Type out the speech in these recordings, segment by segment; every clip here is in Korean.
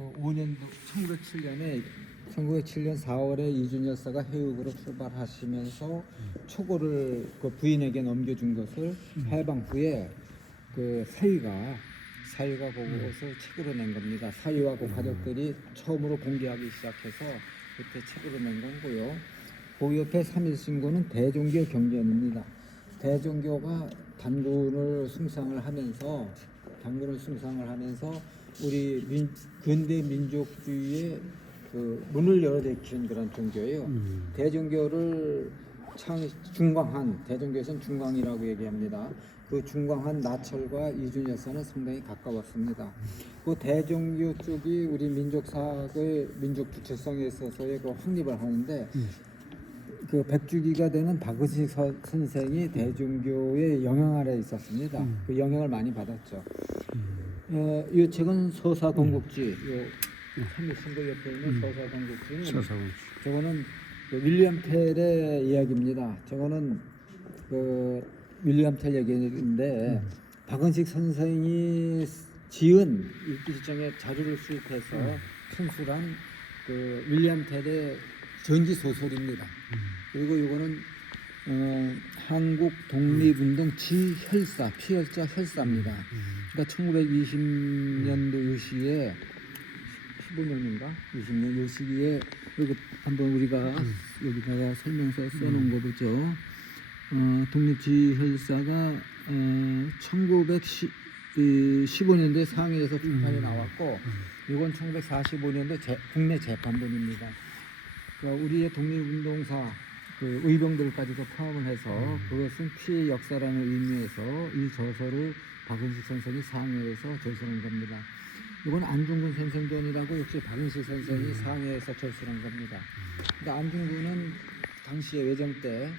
5년도 1907년 4월에 이준 열사가 해육으로 출발하시면서 초고를 그 부인에게 넘겨준 것을 해방 후에 그 사위가 그것을 책으로 낸 겁니다. 사위와 그 가족들이 처음으로 공개하기 시작해서 그때 책으로 낸 거고요. 그 옆에 3.1신고는 대종교 경전입니다. 대종교가 단군을 숭상을 하면서 우리 근대 민족주의의 그 문을 열어제키는 그런 종교예요. 대종교를 중광한 대종교에서는 중광이라고 얘기합니다. 그 중광한 나철과 이준 열사는 상당히 가까웠습니다. 그 대종교 쪽이 우리 민족사학의 민족 주체성에 있어서의 그 확립을 하는데 그 백주기가 되는 박은식 선생이 대종교의 영향 아래 있었습니다. 그 영향을 많이 받았죠. 이 책은 서사동국지, 요 삼일신고 옆에 있는 서사동국지는 저거는 그 윌리엄 텔의 이야기입니다. 저거는 그 윌리엄 텔 얘기인데 박은식 선생이 지은 일정의 자료를 수입해서 편술한 그 윌리엄 텔의 전기 소설입니다. 그리고 이거는 한국 독립운동 지혈사, 피혈자 혈사입니다. 그러니까 1920년도 요 시기에 15년인가 20년 요 시기에 이거 한번 우리가 여기다가 설명서 써놓은 거 보죠. 독립지혈사가 1915년도에 상해에서 출판이 나왔고 이건 1945년도 국내 재판본입니다. 그러니까 우리의 독립운동사 그 의병들까지도 포함을 해서 그것은 피해 역사라는 의미에서 이 저서를 박은식 선생이 상해에서 절수한 겁니다. 이건 안중근 선생전이라고 역시 박은식 선생이 상해에서 절수한 겁니다. 그러니까 안중근은 당시에 외정 때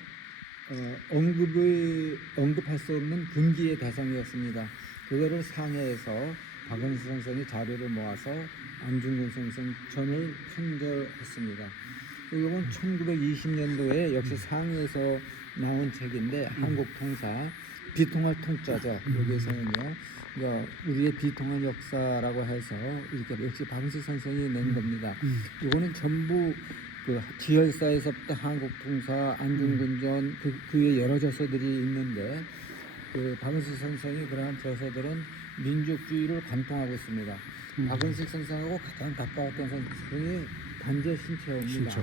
언급할 수 없는 금기의 대상이었습니다. 그거를 상해에서 박은식 선생이 자료를 모아서 안중근 선생 전을 편절했습니다. 이건 1920년도에 역시 상해에서 나온 책인데 한국통사 비통할 통자죠. 여기에서는요. 그러니까 우리의 비통한 역사라고 해서 이렇게 역시 박은식 선생이 낸 겁니다. 이거는 전부 그 지혈사에서부터 한국통사, 안중근전 그의 여러 저서들이 있는데 그 박은식 선생이 그러한 저서들은 민족주의를 관통하고 있습니다. 박은식 선생하고 가장 가까웠던 선생이 단재 신채호입니다.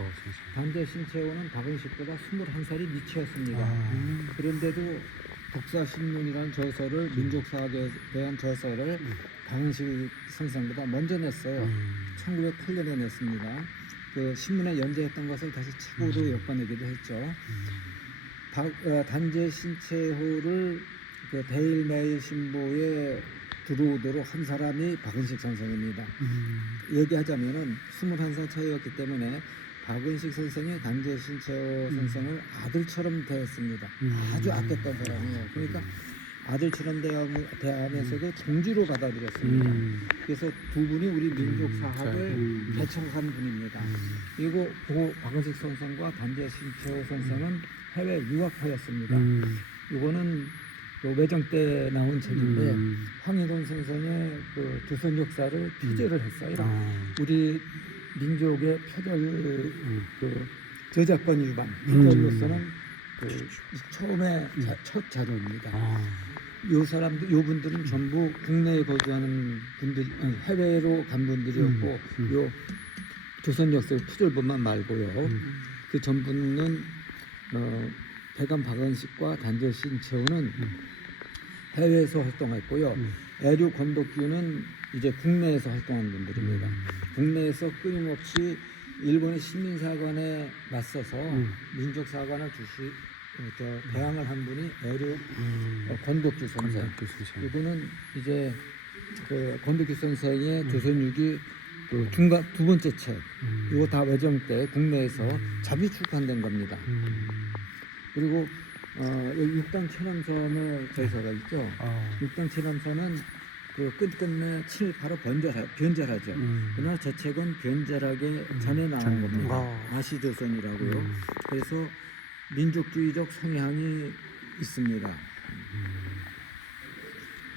단재 신채호는 박은식보다 21살이 미치였습니다. 그런데도 독사신문이라는 저서를 민족사학에 대한 저서를 박은식 선생보다 먼저 냈어요. 1908년에 냈습니다. 그 신문에 연재했던 것을 다시 책으로 엮어내기도 했죠. 단재 신채호를 그 데일메일 신보에 들어오도록 한 사람이 박은식 선생입니다. 얘기하자면은 21살 차이였기 때문에 박은식 선생이 단재 신채호 선생을 아들처럼 대했습니다. 아주 아꼈던 사람이에요. 그러니까 아들처럼 대하면서도 동지로 받아들였습니다. 그래서 두 분이 우리 민족 사학을 개척한 분입니다. 그리고 그 박은식 선생과 단재 신채호 선생은 해외 유학하였습니다. 이거는 그 외정 때 나온 책인데 황희동 선생의 그 조선 역사를 표절을 했어요. 우리 민족의 표절 그 저작권 위반 표절로서는 그 처음에 첫 자료입니다. 요 분들은 전부 국내에 거주하는 분들, 해외로 간 분들이었고 요 조선 역사의 표절본만 말고요. 그 전부는 대감 박은식과 단재 신채호는 해외에서 활동했고요. 애류 권독규는 이제 국내에서 활동한 분들입니다. 국내에서 끊임없이 일본의 시민사관에 맞서서 민족사관을 대항을 한 분이 애류 권독규 선생. 이분은 이제 그 권독규 선생의 조선유기 그 두 번째 책. 이거 다 외정 때 국내에서 자비 출판된 겁니다. 그리고 육당 체남선의 저서가 있죠. 육당 체남선은 그 끝끝내 바로 변절하죠. 그러나 저 책은 변절하게 전에 나온 겁니다. 아시조선이라고요. 그래서 민족주의적 성향이 있습니다.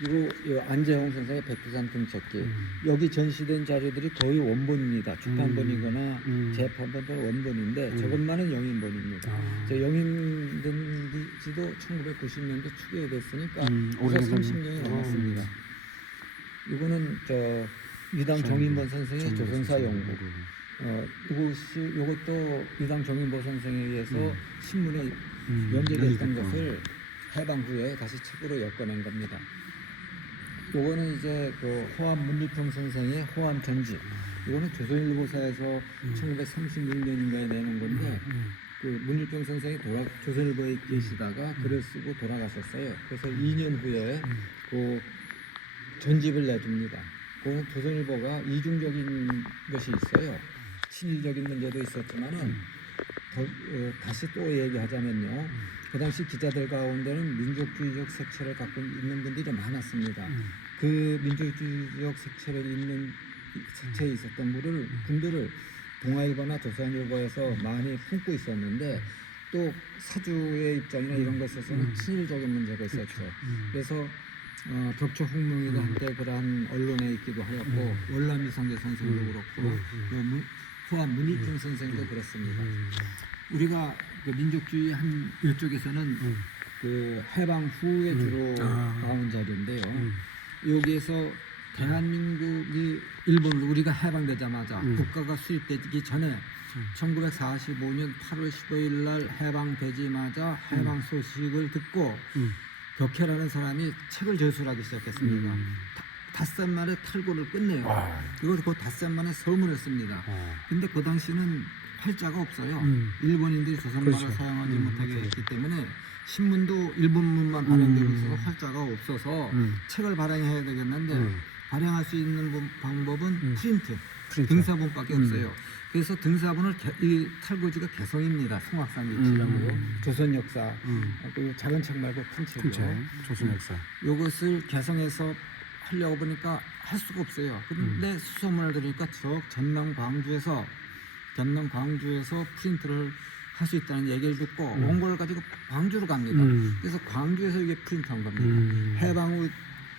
이 안재홍 선생의 백두산 등쳤기 여기 전시된 자료들이 거의 원본입니다. 주판본이거나 재판본 또는 원본인데 저것만은 영인본입니다. 저 영인된지도 1990년도 초기에 됐으니까 벌써 30년이 넘었습니다. 이거는 저 유당 정인보 선생의 조선사 연구. 이것도 유당 정인보 선생에 의해서 신문에 연재됐던 것을 해방 후에 다시 책으로 엮어낸 겁니다. 요거는 이제 그 호암 문리평 선생의 호암 전집. 이거는 조선일보사에서 1936년인가에 내는 건데 그 문리평 선생이 조선일보에 계시다가 글을 쓰고 돌아가셨어요. 그래서 2년 후에 그 전집을 내줍니다. 그건 조선일보가 이중적인 것이 있어요. 친일적인 문제도 있었지만은 다시 또 얘기하자면요. 그 당시 기자들 가운데는 민족주의적 색채를 갖고 있는 분들이 많았습니다. 그 민족주의적 색채를 있는 색채에 있었던 분들을 동아일보나 조선일보에서 많이 품고 있었는데 또 사주의 입장이나 이런 것에서는 친일적인 문제가 있었죠. 그래서 격초 홍명이도 한때 그러한 언론에 있기도 하였고 월남이성계 선생도 그렇고 호암 문일중 선생도 그렇습니다. 우리가 그 민족주의 한 이쪽에서는 그 해방 후에 주로 나온 자료인데요. 여기에서 대한민국이 일본으로 우리가 해방되자마자 국가가 수립되기 전에 1945년 8월 15일 날 해방되자마자 해방 소식을 듣고 벽해라는 사람이 책을 저술하기 시작했습니다. 닷새 만에 탈고를 끝내요. 그리고 그 닷새 만에 서문을 씁니다. 근데 그 당시는 활자가 없어요. 일본인들이 조선말을 그렇죠. 사용하지 못하게 했기 때문에 신문도 일본문만 발행되고 있어서 활자가 없어서 책을 발행해야 되겠는데 발행할 수 있는 방법은 프린트. 등사본밖에 없어요. 그래서 등사본을 이 탈고지가 개성입니다. 송악산 위치라고 조선 역사 그 작은 책 말고 큰 책이요. 조선 역사. 이것을 개성해서 하려고 보니까 할 수가 없어요. 그런데 수소문을 들으니까 전남 광주에서 프린트를 할 수 있다는 얘기를 듣고 원고를 가지고 광주로 갑니다. 그래서 광주에서 이게 프린트한 겁니다. 해방 후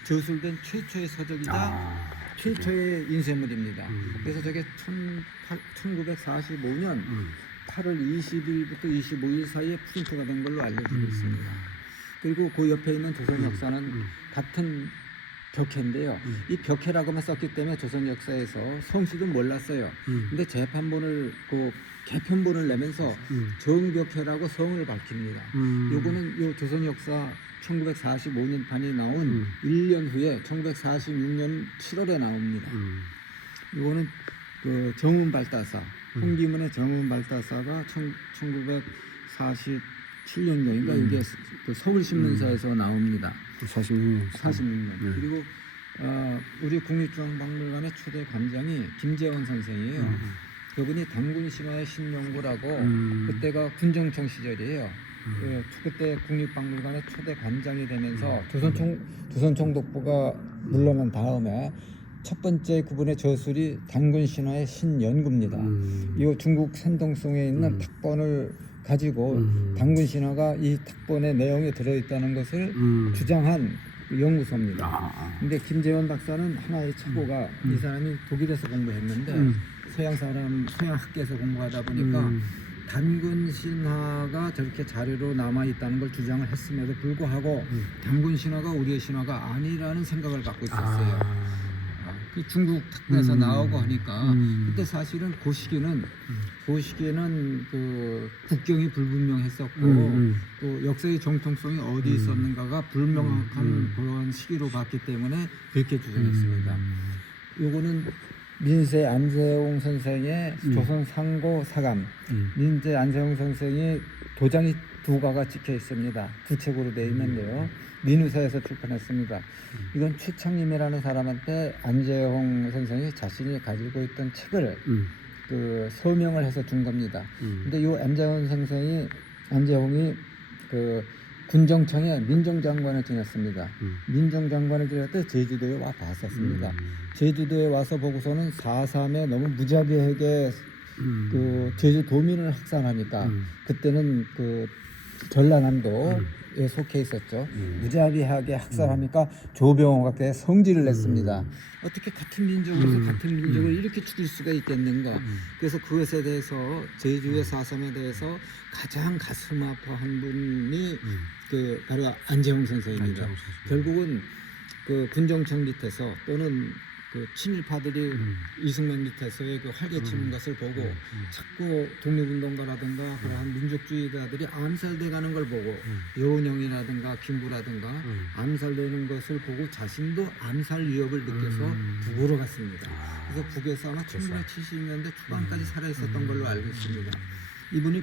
저술된 최초의 서적이자 최초의 인쇄물입니다. 그래서 저게 1945년 8월 20일부터 25일 사이에 프린트가 된 걸로 알려지고 있습니다. 그리고 그 옆에 있는 조선 역사는 같은 벽해인데요. 이 벽해라고만 썼기 때문에 조선 역사에서 성씨도 몰랐어요. 근데 재판본을 그 개편본을 내면서 정벽해라고 성을 밝힙니다. 요거는 요 조선 역사 1945년 판이 나온 1년 후에 1946년 7월에 나옵니다. 요거는 그 정은발다사, 홍기문의 정은발다사가 1947년경인가 이게 그 서울신문사에서 나옵니다. 46년. 그리고 우리 국립중앙박물관의 초대 관장이 김재원 선생이에요. 그분이 단군 신화의 신연구라고 그때가 군정청 시절이에요. 그때 국립박물관의 초대 관장이 되면서 조선총독부가 물러난 다음에 첫 번째 그분의 저술이 단군 신화의 신연구입니다. 이 중국 산동성에 있는 탁본을 가지고 단군 신화가 이 탁본의 내용에 들어있다는 것을 주장한 연구소입니다. 근데 김재원 박사는 하나의 착오가 이 사람이 독일에서 공부했는데 서양 학계에서 공부하다 보니까 단군 신화가 저렇게 자료로 남아 있다는 걸 주장을 했음에도 불구하고 단군 신화가 우리의 신화가 아니라는 생각을 갖고 있었어요. 그 중국 탁본에서 나오고 하니까 그때 사실은 그 시기에는 그 국경이 불분명했었고 또 역사의 정통성이 어디 있었는가가 불명확한 그런 시기로 봤기 때문에 그렇게 주장했습니다. 요거는 민세 안재홍 선생의 조선 상고 사감, 민세 안재홍 선생의 도장이 두 가가 찍혀 있습니다. 두 책으로 되어 있는데요. 민우사에서 출판했습니다. 이건 최창림이라는 사람한테 안재홍 선생이 자신이 가지고 있던 책을 그 서명을 해서 준 겁니다. 근데 요 안재홍이 그 군정청에 민정장관을 지냈습니다. 민정장관을 지낼 때 제주도에 와 봤었습니다. 제주도에 와서 보고서는 4.3에 너무 무자비하게 그 제주도민을 학살하니까 그때는 그 전라남도 속해 있었죠. 무자비하게 학살하니까 조병호가 성질을 냈습니다. 어떻게 같은 민족으로서 같은 민족을 이렇게 죽일 수가 있겠는가. 그래서 그것에 대해서 제주의 사삼에 대해서 가장 가슴 아파한 분이 그 바로 안재홍 선생입니다. 결국은 그 군정청 밑에서 또는 그 친일파들이 이승만 밑에서의 그 활개치는 것을 보고 자꾸 독립운동가라든가 그러한 민족주의자들이 암살돼 가는 걸 보고 여운형이라든가 김구라든가 암살되는 것을 보고 자신도 암살 위협을 느껴서 북으로 갔습니다. 그래서 북에서 아마 1970년대 초반까지 살아 있었던 걸로 알고 있습니다. 이분이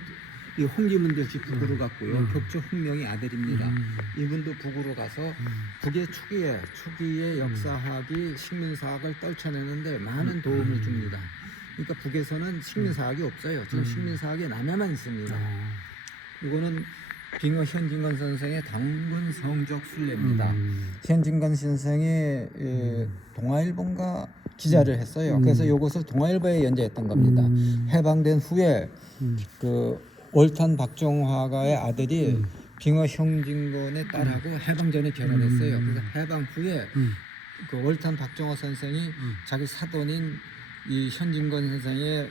이 홍기문도 역시 북으로 갔고요. 격조 흑명의 아들입니다. 이분도 북으로 가서 북의 초기의 역사학이 식민사학을 떨쳐내는데 많은 도움을 줍니다. 그러니까 북에서는 식민사학이 없어요. 지금 식민사학이 남해만 있습니다. 이거는 빙어 현진건 선생의 단군 성적 순례입니다. 현진건 선생이 동아일보인가 기자를 했어요. 그래서 이것을 동아일보에 연재했던 겁니다. 해방된 후에 그 월탄 박정화가의 아들이 빙어 형진건의 딸하고 해방 전에 결혼했어요. 그래서 해방 후에 그 월탄 박정화 선생이 자기 사돈인 이 현진건 선생의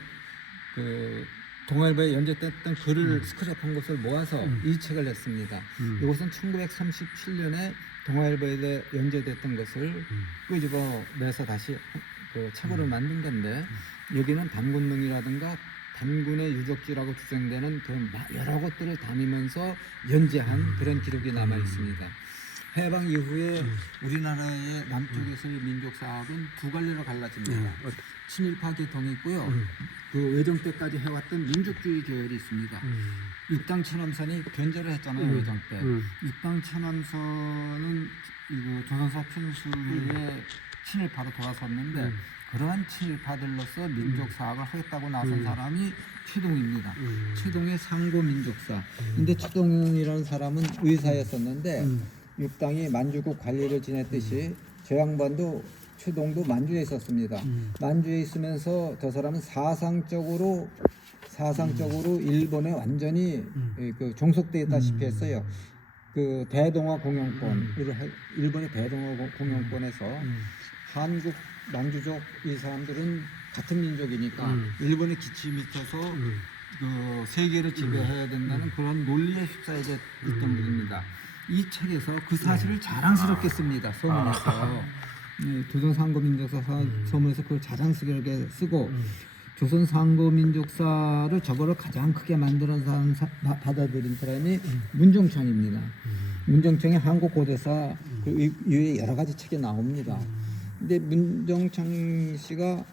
그 동아일보에 연재됐던 글을 스크랩한 것을 모아서 이 책을 냈습니다. 이것은 1937년에 동아일보에 연재됐던 것을 끄집어내서 다시 그 책으로 만든 건데 여기는 단군릉이라든가 단군의 유적지라고 추정되는 그런 여러 곳들을 다니면서 연재한 그런 기록이 남아 있습니다. 해방 이후에 우리나라의 남쪽에서의 민족사학은 두 갈래로 갈라집니다. 친일파 계통이 있고요. 그 외정 때까지 해왔던 민족주의 계열이 있습니다. 육당 천암선이 변절을 했잖아요. 외정 때. 육당 천암선은 조선사 편수의 친일파로 돌아섰는데 그러한 친일파들로서 민족사학을 하겠다고 나선 사람이 최동입니다. 최동의 상고민족사. 근데 최동이라는 사람은 의사였었는데 육당이 만주국 관리를 지냈듯이 저 양반도 최동도 만주에 있었습니다. 만주에 있으면서 저 사람은 사상적으로 일본에 완전히 그 종속되어 있다시피 했어요. 그 대동아 공영권, 일본의 대동아 공영권에서 한국 만주족 이 사람들은 같은 민족이니까 일본의 기치 밑에서 그 세계를 지배해야 된다는 그런 논리에 휩싸여 있던 분입니다. 이 책에서 그 사실을 자랑스럽게 씁니다. 서문에서. 조선상고민족사 서문에서 그걸 자랑스럽게 쓰고 조선상고민족사를 저거를 가장 크게 만드는 사람 받아들인 사람이 문종창입니다. 문종창이 한국고대사 그 이외에 여러 가지 책이 나옵니다. 근데 문종창 씨가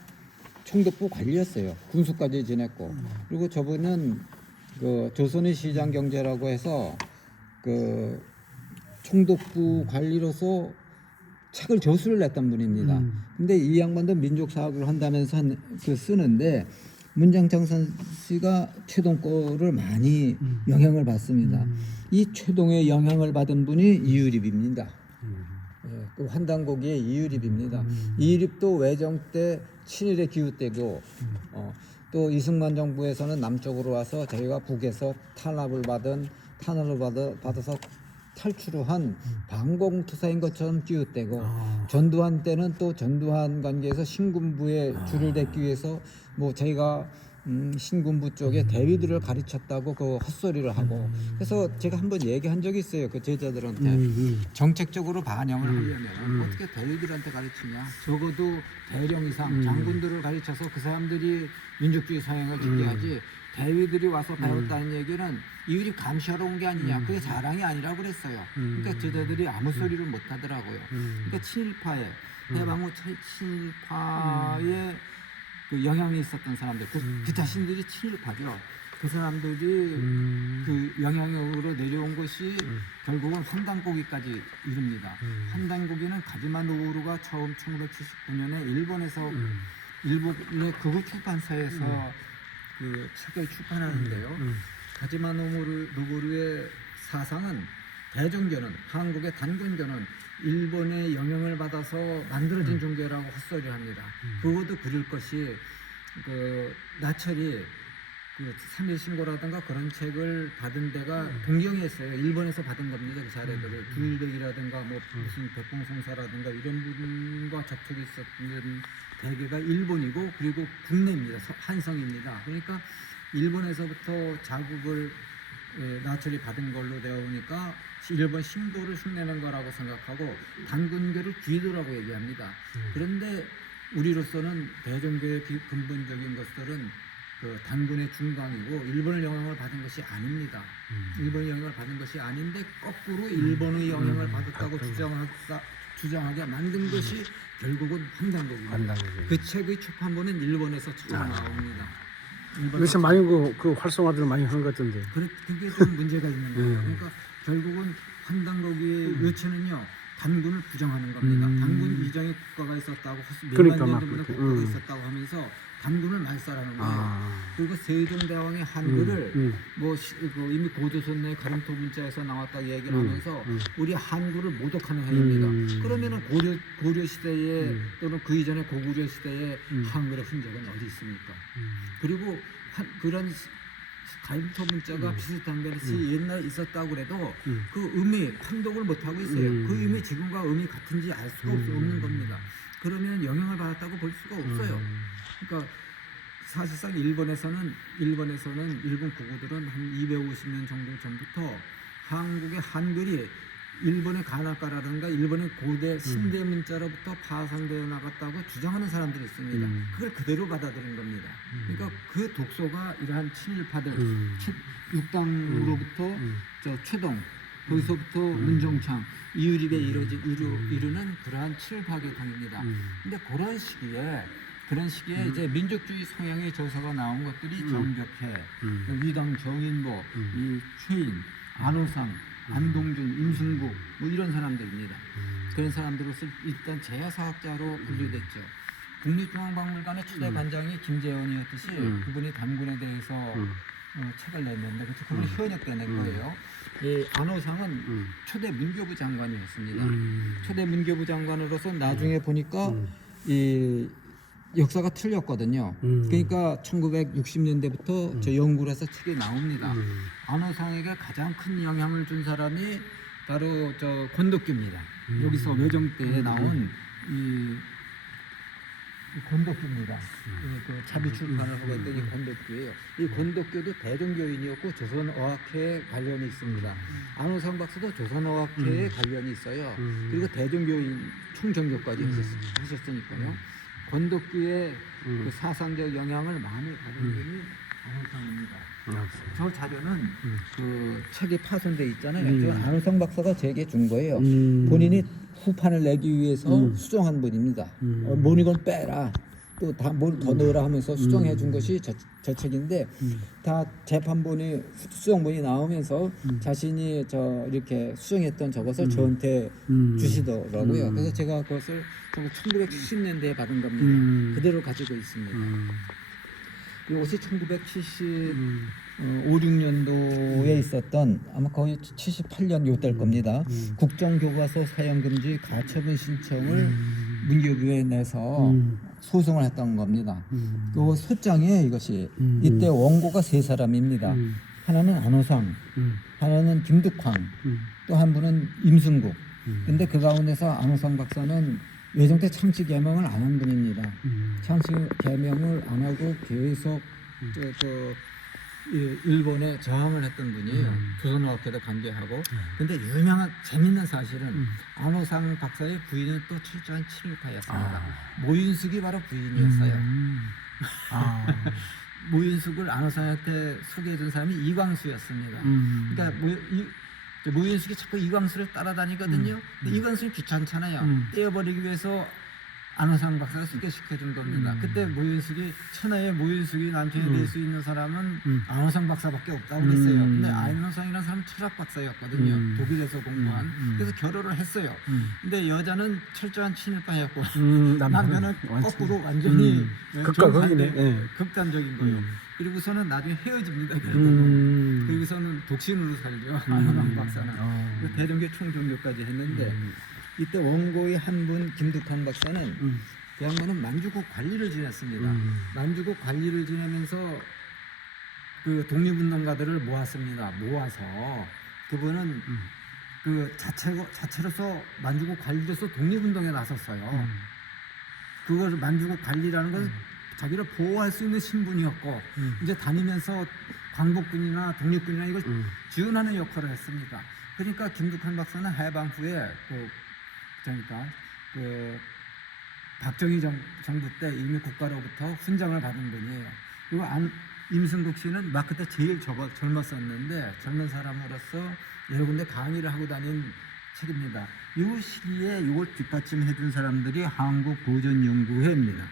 총독부 관리였어요. 군수까지 지냈고 그리고 저분은 그 조선의 시장 경제라고 해서 그 총독부 관리로서 책을 저수를 냈던 분입니다. 근데 이 양반도 민족사학을 한다면서 쓰는데 문종창 씨가 최동 거를 많이 영향을 받습니다. 이 최동의 영향을 받은 분이 이유립입니다. 그 환단고기의 이유립입니다. 이유립도 외정 때 친일에 기웃대고 또 이승만 정부에서는 남쪽으로 와서 저희가 북에서 탄압을 받아서 탈출을 한 반공투사인 것처럼 기웃대고 전두환 때는 또 전두환 관계에서 신군부에 줄을 댔기 위해서 뭐 저희가 신군부 쪽에 대위들을 가르쳤다고 그 헛소리를 하고 그래서 제가 한번 얘기한 적이 있어요. 그 제자들한테 정책적으로 반영을 하려면 어떻게 대위들한테 가르치냐 적어도 대령 이상 장군들을 가르쳐서 그 사람들이 민족주의 성향을 짓게 하지 대위들이 와서 배웠다는 얘기는 이들이 감시하러 온 게 아니냐 그게 자랑이 아니라고 그랬어요. 그러니까 제자들이 아무 소리를 못 하더라고요. 그러니까 친일파에 해방 후 친일파에 그 영향이 있었던 사람들, 그 자신들이 친일파죠. 그 사람들이 그 영향으로 내려온 것이 결국은 한단고기까지 이릅니다. 한단고기는 가지마 노보루가 처음 1979년에 일본의 극우 출판사에서 그 책을 출판하는데요. 가지마 노보루의 사상은 대종교는 한국의 단군교는 일본의 영향을 받아서 만들어진 종교라고 헛소리를 합니다. 그것도 그럴 것이 그 나철이 그 3일 신고라든가 그런 책을 받은 데가 동경이었어요. 일본에서 받은 겁니다. 그 사례들을 두일백이라든가 뭐 무슨 백봉송사라든가 이런 분과 접촉이 있었던 대개가 일본이고 그리고 국내입니다. 한성입니다. 그러니까 일본에서부터 자국을 나철이 받은 걸로 되어 오니까 일본 신도를 흉내낸 거라고 생각하고 단군교를 귀도라고 얘기합니다. 그런데 우리로서는 대종교의 근본적인 것들은 그 단군의 중강이고 일본의 영향을 받은 것이 아닙니다. 일본의 영향을 받은 것이 아닌데 거꾸로 일본의 영향을 받았다고 주장하게 만든 것이 결국은 환단곡입니다. 그 책의 출판본은 일본에서 처음 나옵니다. 요새 많이 그 활성화를 많이 하는 것 같은데. 그게 좀 문제가 있는 거예요. 그러니까 결국은 환단곡의 요체는요. 단군을 부정하는 겁니다. 단군 이전에 국가가 있었다고 몇만 년 전부터 국가가 있었다고 하면서 단군을 말살하는 거예요. 그리고 세종대왕의 한글을 뭐 이미 고조선의 가림토 문자에서 나왔다고 얘기를 하면서 우리 한글을 모독하는 행위입니다. 그러면은 고려 시대에 또는 그 이전에 고구려 시대에 한글의 흔적은 어디 있습니까? 그리고 그런 가림토 문자가 비슷한 것이 옛날에 있었다고 그래도 그 의미 판독을 못하고 있어요. 그 의미 지금과 의미 같은지 알 수가 없는 겁니다. 그러면 영향을 받았다고 볼 수가 없어요. 그러니까 사실상 일본에서는 일본 고구들은 한 250년 정도 전부터 한국의 한글이 일본의 가나카라든가 일본의 고대 신대 문자로부터 파손되어 나갔다고 주장하는 사람들이 있습니다. 그걸 그대로 받아들인 겁니다. 그러니까 그 독소가 이러한 친일파들 육당으로부터 저 최동 거기서부터 문정창 이유립에 이르는 그러한 친일파계 당입니다. 근데 그런 시기에 이제 민족주의 성향의 저서가 나온 것들이 정벽해, 위당 정인보, 이 최인, 안호상, 안동준, 임승국 뭐 이런 사람들입니다. 그런 사람들로서 일단 제야사학자로 분류됐죠. 국립중앙박물관의 초대 관장이 김재원이었듯이 그분이 단군에 대해서 책을 냈는데 그분이 현역때 낸 거예요. 이 안호상은 초대 문교부 장관이었습니다. 초대 문교부 장관으로서 나중에 보니까 이 역사가 틀렸거든요. 그러니까 1960년대부터 저 연구를 해서 책이 나옵니다. 안호상에게 가장 큰 영향을 준 사람이 바로 저 권덕규입니다. 여기서 외정 때에 나온 이 권덕규입니다. 그 자비 출판을 하고 했던 이 권덕규예요. 이 권덕규도 대종교인이었고 조선어학회에 관련이 있습니다. 안호상 박사도 조선어학회에 관련이 있어요. 그리고 대종교인 총정교까지 하셨으니까요. 권덕규의 그 사상적 영향을 많이 받은 분이 안호상입니다. 저 자료는 그 책이 파손돼 있잖아요. 저 안호상 박사가 제게 준 거예요. 본인이 후판을 내기 위해서 수정한 분입니다. 뭐 이건 빼라. 또 다 뭘 더 넣으라 하면서 수정해 준 것이 저 책인데 다 재판본이 수정본이 나오면서 자신이 저 이렇게 수정했던 저것을 저한테 주시더라고요. 그래서 제가 그것을 1970년대에 받은 겁니다. 그대로 가지고 있습니다. 이것이 1975, 6년도에 있었던 아마 거의 78년 요때일 겁니다. 국정교과서 사용금지 가처분 신청을 문교부에 내서 소송을 했던 겁니다. 그 소장이에요 이것이. 이때 원고가 세 사람입니다. 하나는 안호상, 하나는 김득황, 또 한 분은 임승국. 근데 그 가운데서 안호상 박사는 외정 때 창씨 개명을 안 한 분입니다. 창씨 개명을 안 하고 계속 일본에 저항을 했던 분이에요. 조선어학회도 관계하고. 근데 유명한 재밌는 사실은 안호상 박사의 부인은 또 철저한 친일파였습니다. 모윤숙이 바로 부인이었어요. 모윤숙을 안호상한테 소개해준 사람이 이광수였습니다. 그러니까 모윤숙이 자꾸 이광수를 따라다니거든요. 근데 이광수는 귀찮잖아요. 떼어버리기 위해서 안호상 박사가 소개시켜준 겁니다. 그때 모윤숙이 천하의 모윤숙이 남편이 될 수 있는 사람은 안호상 박사밖에 없다고 그랬어요. 근데 안호상이라는 사람은 철학 박사였거든요. 독일에서 공부한. 그래서 결혼을 했어요. 근데 여자는 철저한 친일파였고 남편은 거꾸로 완전히 극단적인 거예요. 그리고서는 나중에 헤어집니다. 그리고서는 독신으로 살죠. 안호상 박사는. 대종교 총종교까지 했는데 이때 원고의 한 분 김득환 박사는 그 양반은 만주국 관리를 지냈습니다. 만주국 관리를 지내면서 그 독립운동가들을 모았습니다. 모아서 그분은 그 자체로서 만주국 관리로서 독립운동에 나섰어요. 그걸 만주국 관리라는 건 자기를 보호할 수 있는 신분이었고 이제 다니면서 광복군이나 독립군이나 이걸 지원하는 역할을 했습니다. 그러니까 김두관 박사는 해방 후에 그 박정희 정부 때 이미 국가로부터 훈장을 받은 분이에요. 그리고 임승국 씨는 막 그때 제일 젊었었는데 젊은 사람으로서 여러 군데 강의를 하고 다닌 책입니다. 이 시기에 이걸 뒷받침해 준 사람들이 한국고전연구회입니다.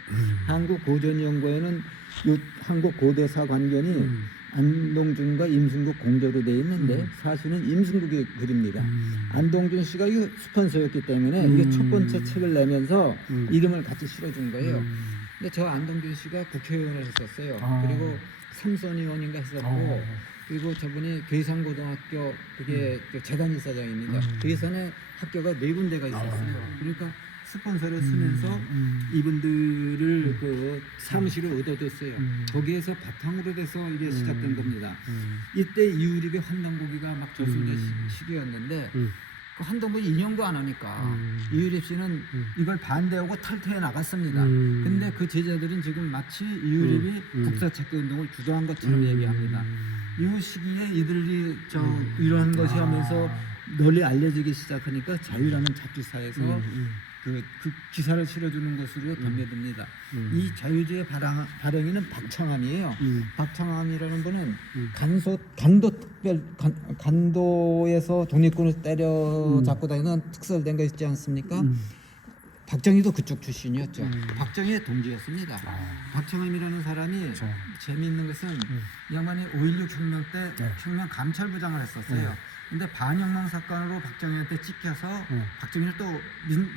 한국고전연구회는 이 한국고대사 관견이 안동준과 임승국 공저로 되어 있는데 사실은 임승국이 그립니다. 안동준 씨가 이 스폰서였기 때문에 이게 첫 번째 책을 내면서 이름을 같이 실어준 거예요. 근데 저 안동준 씨가 국회의원을 했었어요. 그리고 삼선의원인가 했었고 그리고 저분이 괴산고등학교 그게 재단 이사장입니다. 괴산에 학교가 4군데가 있었어요. 그러니까 스폰서를 쓰면서 이분들을 그 사무실을 얻어줬어요. 거기에서 바탕으로 돼서 이게 시작된 겁니다. 이때 이유립의 환단고기가 막 조성된 시기였는데 그 한동훈이 2년도 안 하니까 이유립 씨는 이걸 반대하고 탈퇴해 나갔습니다. 근데 그 제자들은 지금 마치 이유립이 국사책교 운동을 주도한 것처럼 얘기합니다. 이 시기에 이들이 이러한 것이 하면서 널리 알려지기 시작하니까 자유라는 잡지사에서 그 기사를 실어주는 것으로 덤벼듭니다. 이 자유주의 발행인은 박창암이에요. 박창암이라는 분은 간도에서 독립군을 때려잡고 다니는 특설된 거 있지 않습니까? 박정희도 그쪽 출신이었죠. 박정희의 동지였습니다. 박창암이라는 사람이 재미있는 것은 이 양반이 5.16 혁명 때 혁명 감찰부장을 했었어요. 근데 반혁명 사건으로 박정희한테 찍혀서 박정희를 또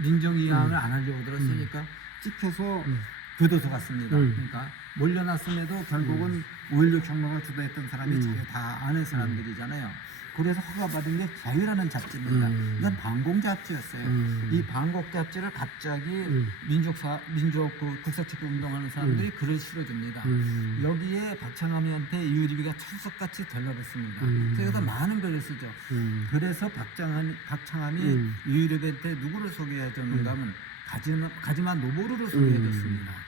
민정이양을 안 하려고 들었으니까 찍혀서 교도소 갔습니다. 그러니까 몰려났음에도 결국은 5.16 혁명을 주도했던 사람이 자기 다 아는 사람들이잖아요. 그래서 허가받은 게 자유라는 잡지입니다. 이건 반공 잡지였어요. 이 반공 잡지를 갑자기 민족 그 국사책교 운동하는 사람들이 글을 실어줍니다. 여기에 박창암이한테 이유리비가 철석같이 달라붙습니다. 그래서 많은 글을 쓰죠. 그래서 박창암이 이유리비한테 누구를 소개해줬는가 하면 가지마 노보루를 소개해줬습니다.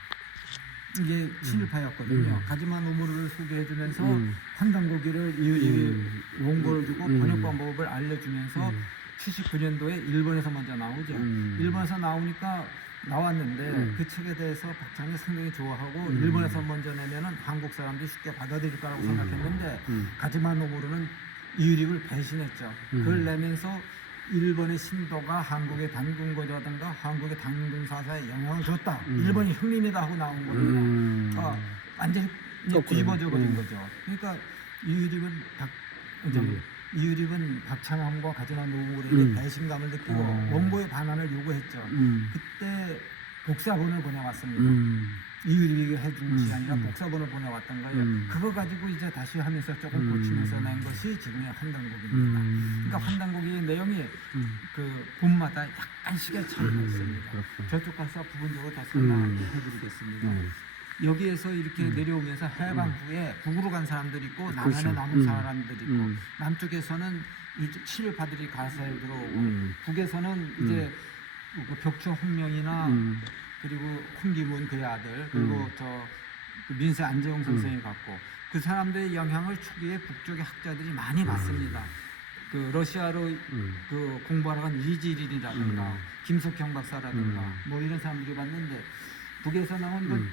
이게 친일파였거든요. 가지마 노보루를 소개해주면서 환단고기를 이유리비 원고를 주고 번역 방법을 알려주면서 79년도에 일본에서 먼저 나오죠. 일본에서 나왔는데 그 책에 대해서 박찬이 상당히 좋아하고 일본에서 먼저 내면은 한국 사람들이 쉽게 받아들일 거라고 생각했는데 가지마 노보루는 이유립을 배신했죠. 그걸 내면서 일본의 신도가 한국의 단군고자든가 한국의 단군사사에 영향을 줬다. 일본이 혁명이다 하고 나온 겁니다. 완전히 뒤집어져 버린 거죠. 그러니까 이유립은 박창암과 가지마 노보루에게 배신감을 느끼고 원고의 반환을 요구했죠. 그때 복사본을 보내왔습니다. 이유립이 해준 것이 아니라 복사본을 보내왔던 거예요. 그거 가지고 이제 다시 하면서 조금 고치면서 낸 것이 지금의 환단고기입니다. 그러니까 환단고기의 내용이 그 본마다 약간씩의 차이가 있습니다. 저쪽 가서 부분적으로 다 설명해드리겠습니다. 여기에서 이렇게 내려오면서 해방 후에 북으로 간 사람들이 있고 남한에 남은 사람들이 있고 남쪽에서는 친일파들이 가세에 들어오고 북에서는 이제 벽초 홍명이나 그리고 홍기문 그의 아들 그리고 그 민세 안재홍 선생이 갔고 그 사람들의 영향을 초기에 북쪽의 학자들이 많이 받습니다. 그 러시아로 그 공부하러 간 이지린이라든가 김석형 박사라든가 뭐 이런 사람들이 봤는데 북에서 나온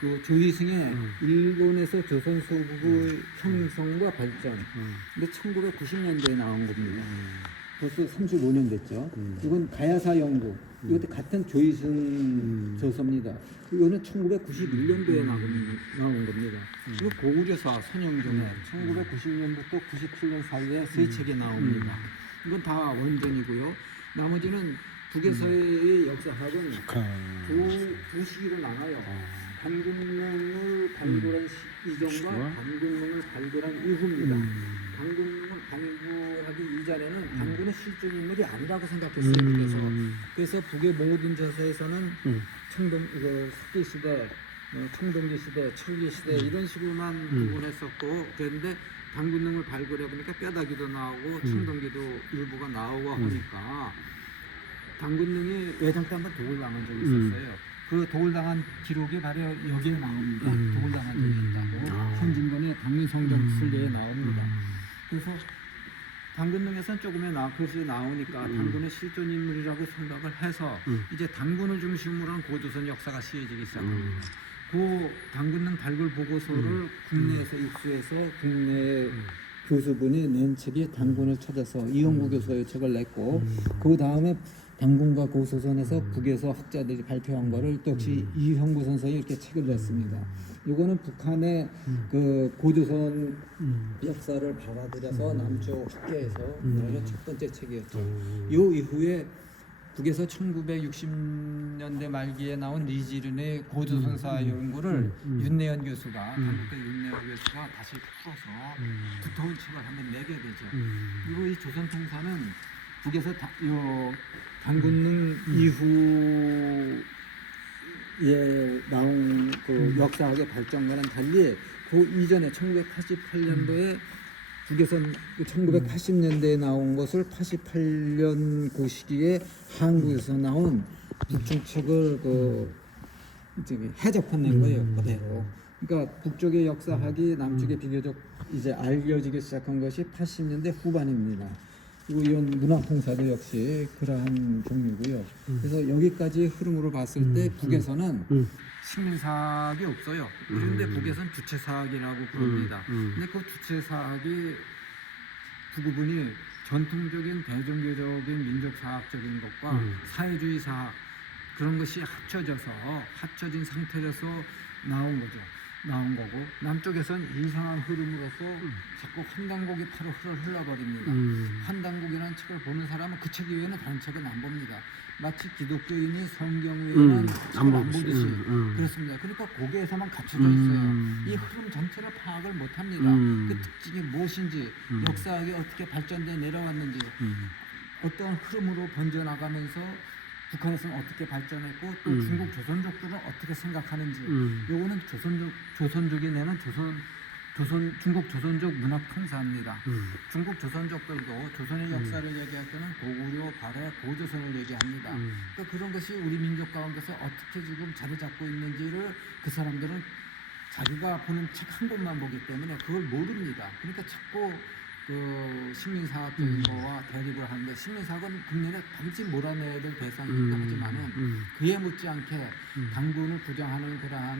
그 조희승의 일본에서 조선 소국의 형성과 발전 근데 1990년대에 나온 겁니다. 벌써 35년 됐죠. 이건 가야사 연구. 이것도 같은 조희승 저서입니다. 이거는 1991년도에 나온 겁니다. 그리고 고구려사 선영종의 1990년부터 97년 사이에 세 책이 나옵니다. 이건 다 원전이고요. 나머지는 북에서의 역사학은 두 시기로 나눠요. 단국명을 발굴한 이전과 단국명을 발굴한 이후입니다. 단국명을 발굴하기 이전에는 단군은 실존 인물이 아니라고 생각했어요. 그래서 북의 모든 저서에서는 청동 석기시대 청동기 시대, 철기 시대 이런 식으로만 구분했었고 그런데 당군능을 발굴해 보니까 뼈다귀도 나오고 청동기도 일부가 나오고 하니까 당군능이 외장 때 한번 도굴당한 적이 있었어요. 그 도굴당한 기록이 바로 여기에 나옵니다. 도굴당한 적이 있다고 현진본의 당군성경 순례에 나옵니다. 그래서 당군능에서는 조금의 글이 나오니까 당군의 실존 인물이라고 생각을 해서 이제 당군을 중심으로 한 고조선 역사가 시해지기 시작합니다. 그 당군능 발굴 보고서를 국내에서 입수해서 국내 교수분이 낸 책이 당군을 찾아서 이영구 교수의 책을 냈고 그 다음에 당군과 고조선에서 북에서 학자들이 발표한 거를 또 역시 이형구 선생이 이렇게 책을 냈습니다. 이거는 북한의 그 고조선 역사를 받아들여서 남쪽 학계에서 나온 첫 번째 책이었죠. 이 이후에 북에서 1960년대 말기에 나온 리지른의 고조선사 연구를 윤내연 교수가 한국대 윤내연 교수가 다시 풀어서 두터운 책을 한번 내게 되죠. 그리고 이 조선통사는 북에서 당군능 이후에 나온 그 역사학의 발전과는 달리 그 이전에 1988년도에 북에서 1980년대에 나온 것을 88년 그 시기에 한국에서 나온 북중책을 해적해낸 거예요, 그대로. 그러니까 북쪽의 역사학이 남쪽에 비교적 이제 알려지기 시작한 것이 80년대 후반입니다. 그리고 이런 문화통사도 역시 그러한 종류고요. 그래서 여기까지 흐름으로 봤을 때 북에서는 식민사학이 없어요. 그런데 북에서는 주체사학이라고 부릅니다. 근데 그 주체사학이 부분이 전통적인 대종교적인 민족사학적인 것과 사회주의 사학 그런 것이 합쳐진 상태로서 나온 거고 남쪽에서는 이상한 흐름으로서 자꾸 환단곡이 바로 흘러버립니다. 환단곡이라는 책을 보는 사람은 그 책 이외에는 다른 책은 안 봅니다. 마치 기독교인이 성경 외에는 안 보듯이 그렇습니다. 그러니까 거기에서만 갇혀져 있어요. 이 흐름 전체를 파악을 못합니다. 그 특징이 무엇인지 역사학이 어떻게 발전돼 내려왔는지 어떤 흐름으로 번져나가면서 북한에서는 어떻게 발전했고 또 중국 조선족들은 어떻게 생각하는지 요거는 조선족이 내는 중국 조선족 문학 통사입니다. 중국 조선족들도 조선의 역사를 얘기할 때는 고구려, 발해, 고조선을 얘기합니다. 그러니까 그런 것이 우리 민족 가운데서 어떻게 지금 자리 잡고 있는지를 그 사람들은 자기가 보는 책 한 권만 보기 때문에 그걸 모릅니다. 그러니까 자꾸 그 식민사학적인 거와 대립을 하는데 식민사학은 국내에 반드시 몰아내야 될 대상이기도 하지만은 그에 못지않게 당군을 부정하는 그러한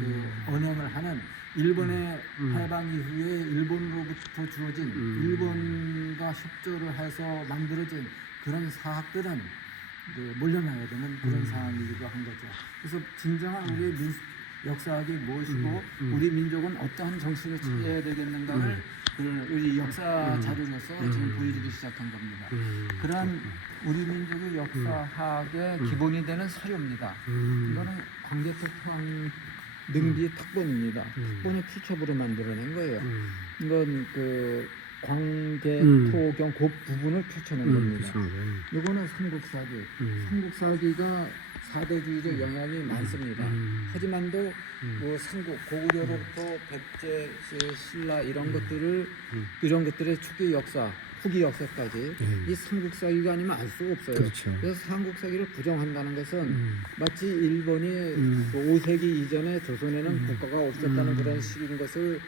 그 언행을 하는 일본의 해방 이후에 일본으로부터 주어진 일본과 협조를 해서 만들어진 그런 사학들은 몰려나야 되는 그런 상황이기도 한 거죠. 그래서 진정한 우리 역사학이 무엇이고 우리 민족은 어떠한 정신을 취해야 되겠는가를 우리 역사 자료로서 지금 보여주기 시작한 겁니다. 그러한 우리 민족의 역사학의 기본이 되는 서류입니다. 이거는 광개토 능비 탁본입니다. 탁본을 수첩으로 만들어낸 거예요. 이건 그 광개토경 그 부분을 펼쳐낸 겁니다. 이거는 삼국사기. 삼국사기가 사대주의적 영향이 많습니다. 하지만도 뭐 삼국 고구려로부터 백제, 신라 이런 것들의 초기 역사, 후기 역사까지 이 삼국사기가 아니면 알 수가 없어요. 그렇죠. 그래서 삼국사기를 부정한다는 것은 마치 일본이 그 5세기 이전에 조선에는 국가가 없었다는 그런 식인 것을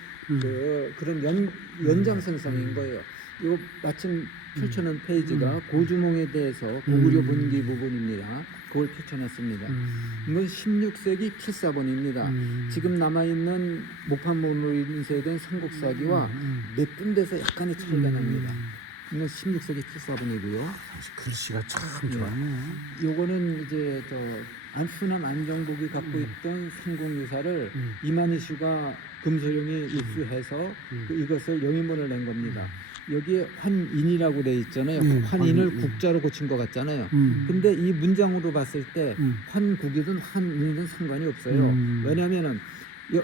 그런 연장선상인 거예요. 이거 마침 펼쳐놓은 페이지가 고주몽에 대해서 고구려 본기 부분입니다. 그걸 펼쳐놨습니다. 이건 16세기 필사본입니다. 지금 남아있는 목판본으로 인쇄된 삼국사기와 몇 군데서 약간의 차이가 납니다. 이건 16세기 필사본이고요. 글씨가 참 좋아요. 요거는 이제 안수남 안정복이 갖고 있던 삼국유사를 이만희슈가 금소룡이 입수해서 이것을 영인본을 낸 겁니다. 여기에 환인이라고 돼 있잖아요. 환인을 국자로 고친 것 같잖아요. 근데 이 문장으로 봤을 때 환국이든 환인이든 상관이 없어요. 왜냐하면은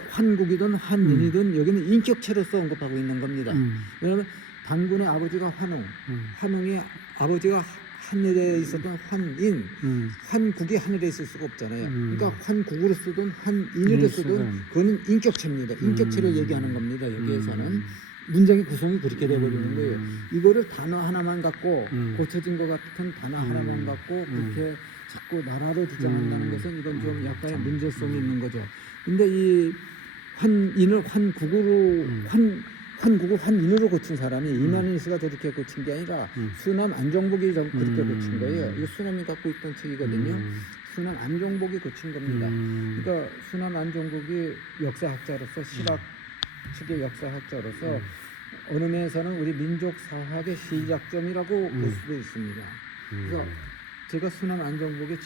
환국이든 환인이든 여기는 인격체로서 언급하고 있는 겁니다. 왜냐하면 당군의 아버지가 환웅, 환웅의 아버지가 하늘에 있었던 환인, 음. 환국이 하늘에 있을 수가 없잖아요. 음. 그러니까 환국으로 쓰든 환인으로 쓰든 그거는 인격체입니다. 인격체를 얘기하는 겁니다. 여기에서는 문장의 구성이 그렇게 되어버리는 거예요. 이거를 단어 하나만 갖고 고쳐진 것 같은 단어 하나만 갖고 그렇게 자꾸 나라로 주장한다는 것은 이건 좀 약간의 문제성이 있는 거죠. 근데 이 환인을 환국으로 환국을 환인으로 고친 사람이 이만희 씨가 저렇게 고친 게 아니라 수남 안종복이 그렇게 고친 거예요. 이거 수남이 갖고 있던 책이거든요. 수남 안종복이 고친 겁니다. 그러니까 수남 안종복이 역사학자로서 실학 측의 역사학자로서 어느 면에서는 우리 민족 사학의 시작점이라고 볼 수도 있습니다. 그래서 제가 수남 안종복의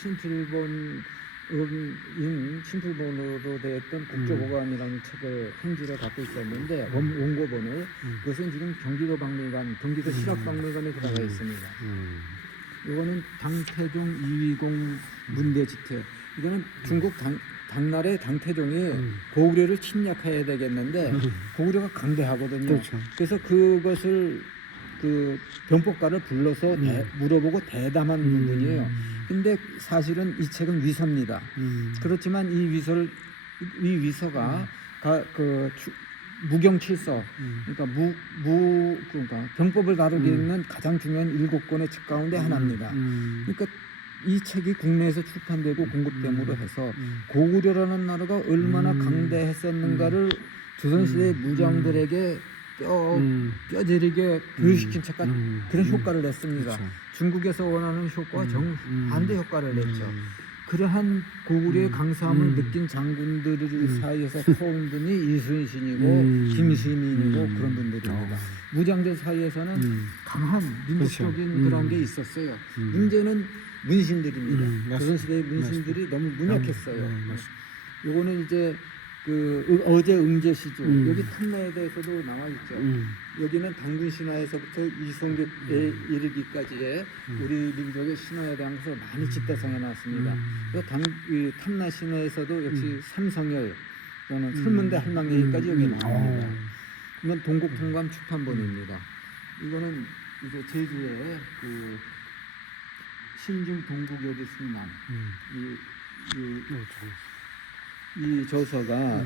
친필본으로 되었던 국조보감이라는 책을 한 지를 갖고 있었는데 원고본을 그것은 지금 경기도 박물관, 경기도 실학박물관에 들어가 있습니다. 이거는 당태종 이위공 문대지태. 이거는 중국 당나라의 당태종이 고구려를 침략해야 되겠는데 고구려가 강대하거든요. 그렇죠. 그래서 그것을 그 병법가를 불러서 물어보고 대담한 부분이에요. 근데 사실은 이 책은 위서입니다. 그렇지만 이 위서가 무경칠서, 그러니까 그러니까 병법을 다루게 있는 가장 중요한 7권의 책 가운데 하나입니다. 그러니까 이 책이 국내에서 출판되고 공급됨으로 해서 고구려라는 나라가 얼마나 강대했었는가를 조선시대 무장들에게 뼈저리게 교육시킨 책 같은 그런 효과를 냈습니다. 그렇죠. 중국에서 원하는 효과와 정반대 효과를 냈죠. 그러한 고구려의 강성함을 느낀 장군들 사이에서 커온 분이 이순신이고 김수민이고 그런 분들입니다. 무장들 사이에서는 강한 민족적인 그런 게 있었어요. 문제는 문신들입니다. 조선시대의 문신들이 너무 문약했어요. 요거는 이제 그 어제 응제시조 여기 탐나에 대해서도 나와 있죠. 여기는 당군 신화에서부터 이성계에 이르기까지의 우리 민족의 신화에 대한 것을 많이 집대성해 놨습니다. 이 탐나 신화에서도 역시 삼성열 또는 설문대 할망얘기까지 여기 나옵니다. 이건 동국통감 출판본입니다. 이거는 이제 제주의 그 신중 동국여대 승남 이 저서가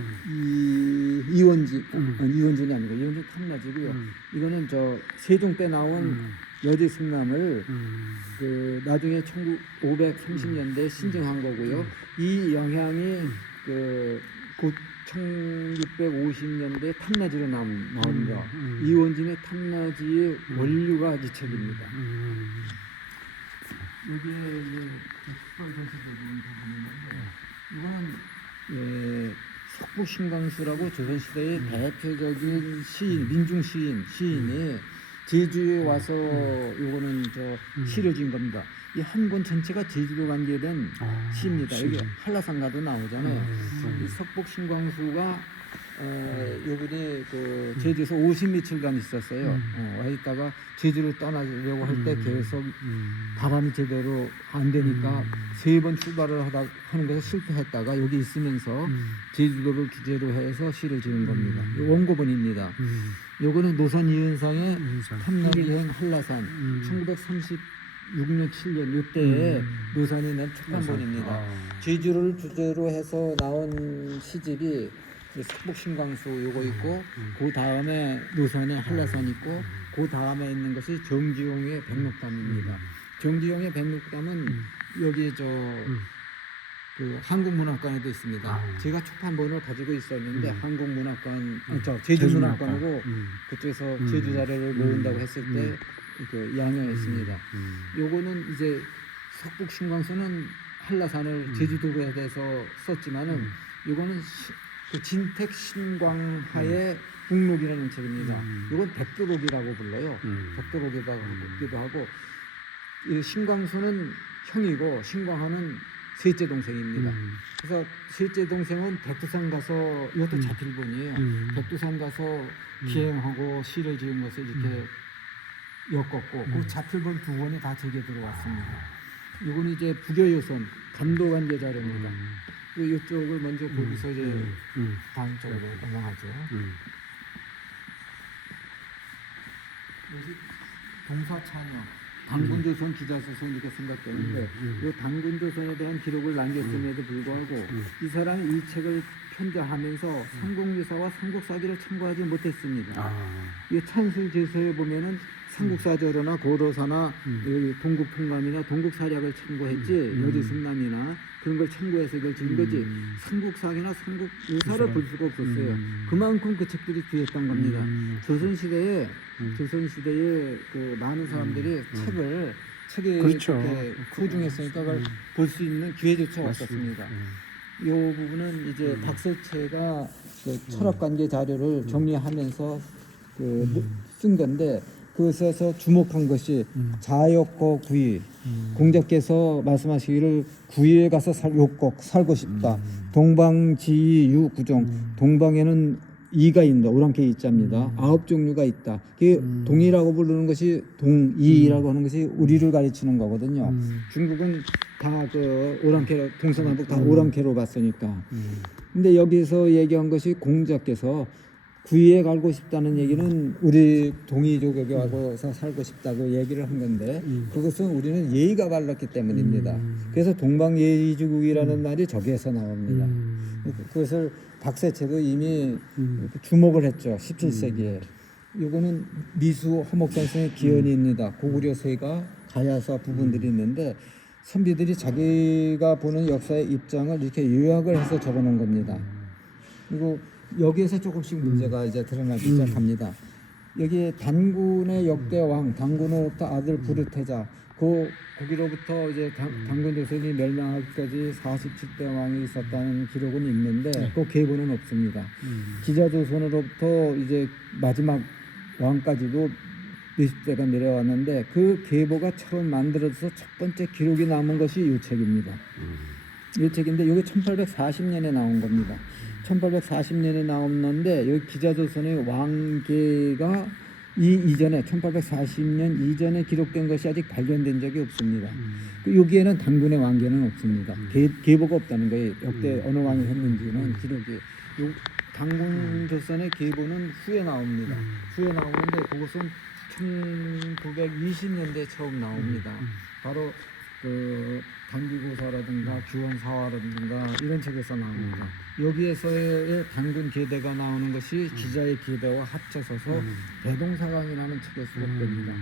이원준이 아니고 이원준 탐나지고요. 이거는 저 세종 때 나온 여대 승남을 그 나중에 1530년대에 신증한 거고요. 이 영향이 곧 1650년대 탐나지로 나옵니다. 이원준의 탐나지의 원류가 이 책입니다. 여기에 특별 전시적인 부분이 있는데 이거는 석부신광수라고 조선시대의 대표적인 시인, 민중 시인이 제주에 와서 요거는 시를 지은 겁니다. 이 한 권 전체가 제주도 관계된 시입니다. 여기 한라산가도 나오잖아요. 이 석북신광수가 요분이 그 제주에서 50며칠간 있었어요. 와 있다가 제주를 떠나려고 할 때 계속 바람이 제대로 안 되니까 3번 출발을 하는 것에 실패했다가 여기 있으면서 제주도를 주제로 해서 시를 지은 겁니다. 원고본입니다. 요거는 노선 이은상의 탐나비행 한라산 1936년 7년 요때에 노선이 낸 출판본입니다. 제주를 주제로 해서 나온 시집이 석북신광수 요거 있고 그 다음에 노선에 한라산 있고 그 다음에 있는 것이 정지용의 백록담입니다. 정지용의 백록담은 여기 그 한국문학관에도 있습니다. 제가 출판본을 가지고 있었는데 한국문학관, 제주문학관으로 그쪽에서 제주 자료를 모은다고 했을 때 양형했습니다. 요거는 이제 석북신광수는 한라산을 제주도에 대해서 썼지만은 요거는 그 진택 신광하의 국록이라는 책입니다. 이건 백도록이라고 불러요. 백도록이라고 하기도 하고 이 신광수는 형이고 신광하는 셋째 동생입니다. 그래서 셋째 동생은 백두산 가서 이것도 자필본이에요. 백두산 가서 기행하고 시를 지은 것을 이렇게 엮었고 그 자필본 2권이 다 제게 들어왔습니다. 이건 이제 부교요선 감도관계 자료입니다. 이쪽을 먼저 보고서 이제 다음 쪽으로 넘어가죠. 여기 동사찬여 당군조선, 기자조선 이렇게 생각되는데 이 당군조선에 대한 기록을 남겼음에도 불구하고 이 사람이 이 책을 편자하면서 삼국유사와 삼국사기를 참고하지 못했습니다. 이 찬술제서에 보면은 삼국사저로나 고도사나 이 동국통감이나 동국사략을 참고했지 여지순남이나 그런 걸 참고해서 이걸 지은 거지 삼국사기나 삼국유사를 볼 수가 없었어요. 그만큼 그 책들이 귀했던 겁니다. 조선시대에 그 많은 사람들이 책에 그렇죠. 이렇게 소중했으니까 그걸 볼 수 있는 기회조차 없었습니다. 이 부분은 이제 박세채가 그 철학관계 자료를 정리하면서 쓴 건데 그것에서 주목한 것이 자역거 구이 공자께서 말씀하시기를 구이에 가서 욕곡 살고 싶다. 동방지이 유구종 동방에는 이가 있다. 오랑캐 이자입니다. 9종류가 있다. 그게 동이라고 부르는 것이 동이라고 하는 것이 우리를 가르치는 거거든요. 중국은 다 그 오랑캐로 동서남북 다 오랑캐로 봤으니까. 근데 여기서 얘기한 것이 공자께서 구이에 가고 싶다는 얘기는 우리 동이족에게 와서 살고 싶다고 얘기를 한 건데 그것은 우리는 예의가 발랐기 때문입니다. 그래서 동방예의주국이라는 말이 저기에서 나옵니다. 그것을 박세채도 이미 주목을 했죠. 17세기에. 이거는 미수 허목선생의 기원입니다. 고구려 세가 가야사 부분들이 있는데 선비들이 자기가 보는 역사의 입장을 이렇게 요약을 해서 적어놓은 겁니다. 그리고 여기에서 조금씩 문제가 이제 드러나기 시작합니다. 여기 단군의 역대 왕, 단군으로부터 아들 부르테자, 거기로부터 이제 단군조선이 멸망하기까지 47대 왕이 있었다는 기록은 있는데 그 계보는 없습니다. 기자조선으로부터 이제 마지막 왕까지도 몇십 대가 내려왔는데 그 계보가 처음 만들어져서 첫 번째 기록이 남은 것이 이 책입니다. 이 책인데 이게 1840년에 나온 겁니다. 1840년에 나왔는데 여기 기자조선의 왕계가 이전에 1840년 이전에 기록된 것이 아직 발견된 적이 없습니다. 여기에는 단군의 왕계는 없습니다. 계보가 없다는 거예요. 역대 어느 왕이 했는지는 기록이. 단군조선의 계보는 후에 나옵니다. 후에 나오는데 그것은 1920년대에 처음 나옵니다. 바로 그 단기고사라든가 규원사화라든가 이런 책에서 나옵니다. 여기에서의 단군 계대가 나오는 것이 기자의 계대와 합쳐서서 대동사강이라는 책에 수록됩니다.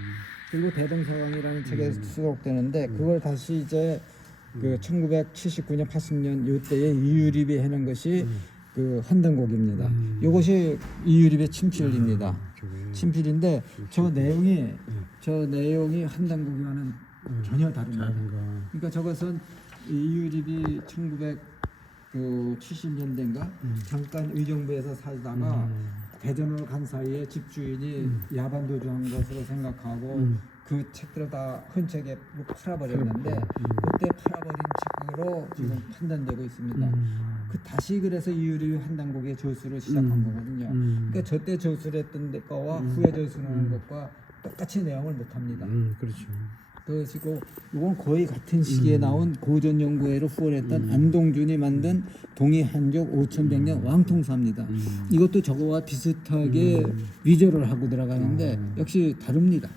그리고 대동사강이라는 책에 수록되는데 그걸 다시 이제 그 1979년 80년 요때에 이유립이 해낸 것이 그 헌등곡입니다. 이것이 이유립의 친필입니다. 친필인데 저 내용이 헌등곡과는 전혀 다릅니다. 그러니까 저것은 이유립이 1970년대인가 잠깐 의정부에서 살다가 대전으로 간 사이에 집주인이 야반도주한 것으로 생각하고 그 책들을 다 헌책에 팔아버렸는데 그때 팔아버린 책으로 지금 판단되고 있습니다. 그 다시 그래서 이유립이 한단곡의 저수를 시작한 거거든요. 그러니까 저때 저술했던 거와 후에 저술하는 것과 똑같이 내용을 못합니다. 그렇죠. 그것이고 이건 거의 같은 시기에 나온 고전연구회로 후원했던 안동준이 만든 동이한족 5100년 왕통사입니다. 이것도 저거와 비슷하게 위조를 하고 들어가는데 역시 다릅니다.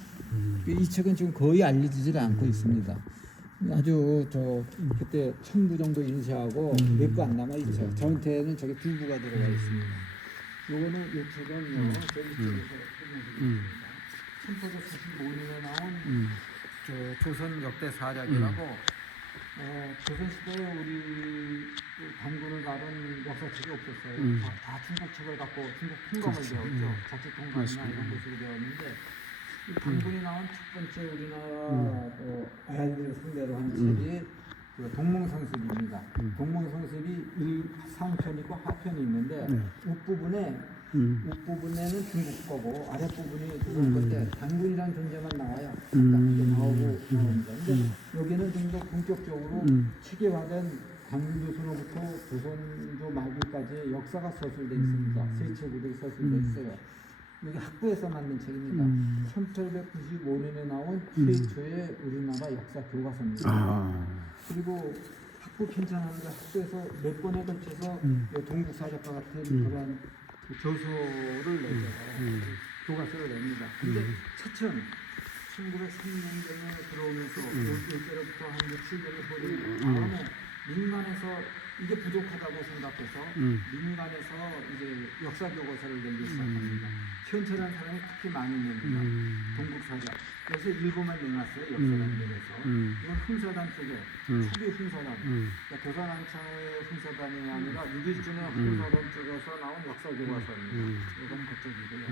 이 책은 지금 거의 알려지질 않고 있습니다. 아주 그때 1000부 정도 인쇄하고 몇 부 안 남아 있죠. 저한테는 저게 2부가 들어가 있습니다. 요거는 이 책은요. 저희 책에서 1845년에 나온 조선 역대 사략이라고 조선시대에 우리 단군을 다룬 역사책이 없었어요. 다 중국책을 갖고 중국 통감을 배웠죠. 자칫 통감이나 이런 것으로 배웠는데 이 단군이 나온 첫 번째 우리나라 아이들 상대로 한 책이 그 동몽상습입니다. 동몽상습이 상편이 있고 하편이 있는데 윗부분에는 중국 거고 아랫부분이 조선 건데 단군이라는 존재만 나와요. 나오고 나옵니다. 근데 여기는 좀 더 본격적으로 체계화된 단군조선으로부터 조선조 말기까지 역사가 서술되어 있습니다. 세 책으로 서술되어 있어요. 여기 학부에서 만든 책입니다. 1895년에 나온 최초의 우리나라 역사 교과서입니다. 그리고 학부 편찬하는데 학부에서 몇 번에 걸쳐서 동국사작과 같은 그런 저서를 내죠. 교과서를 냅니다. 근데 1903년경에 들어오면서 이때로부터 한 6, 7년을 보낸 다음에 민간에서 이게 부족하다고 생각해서 민간에서 이제 역사 교과서를 내기 시작합니다. 현철한 사람이 특히 많이 냅니다. 동국사자. 그래서 일부만 내놨어요. 역사단 면에서. 이건 흥사단 쪽에 초기 흥사단. 그러니까 도산한창의 흥사단이 아니라 6.1준의 흥사단 쪽에서 나온 역사 교과서입니다. 이건 그쪽이고요.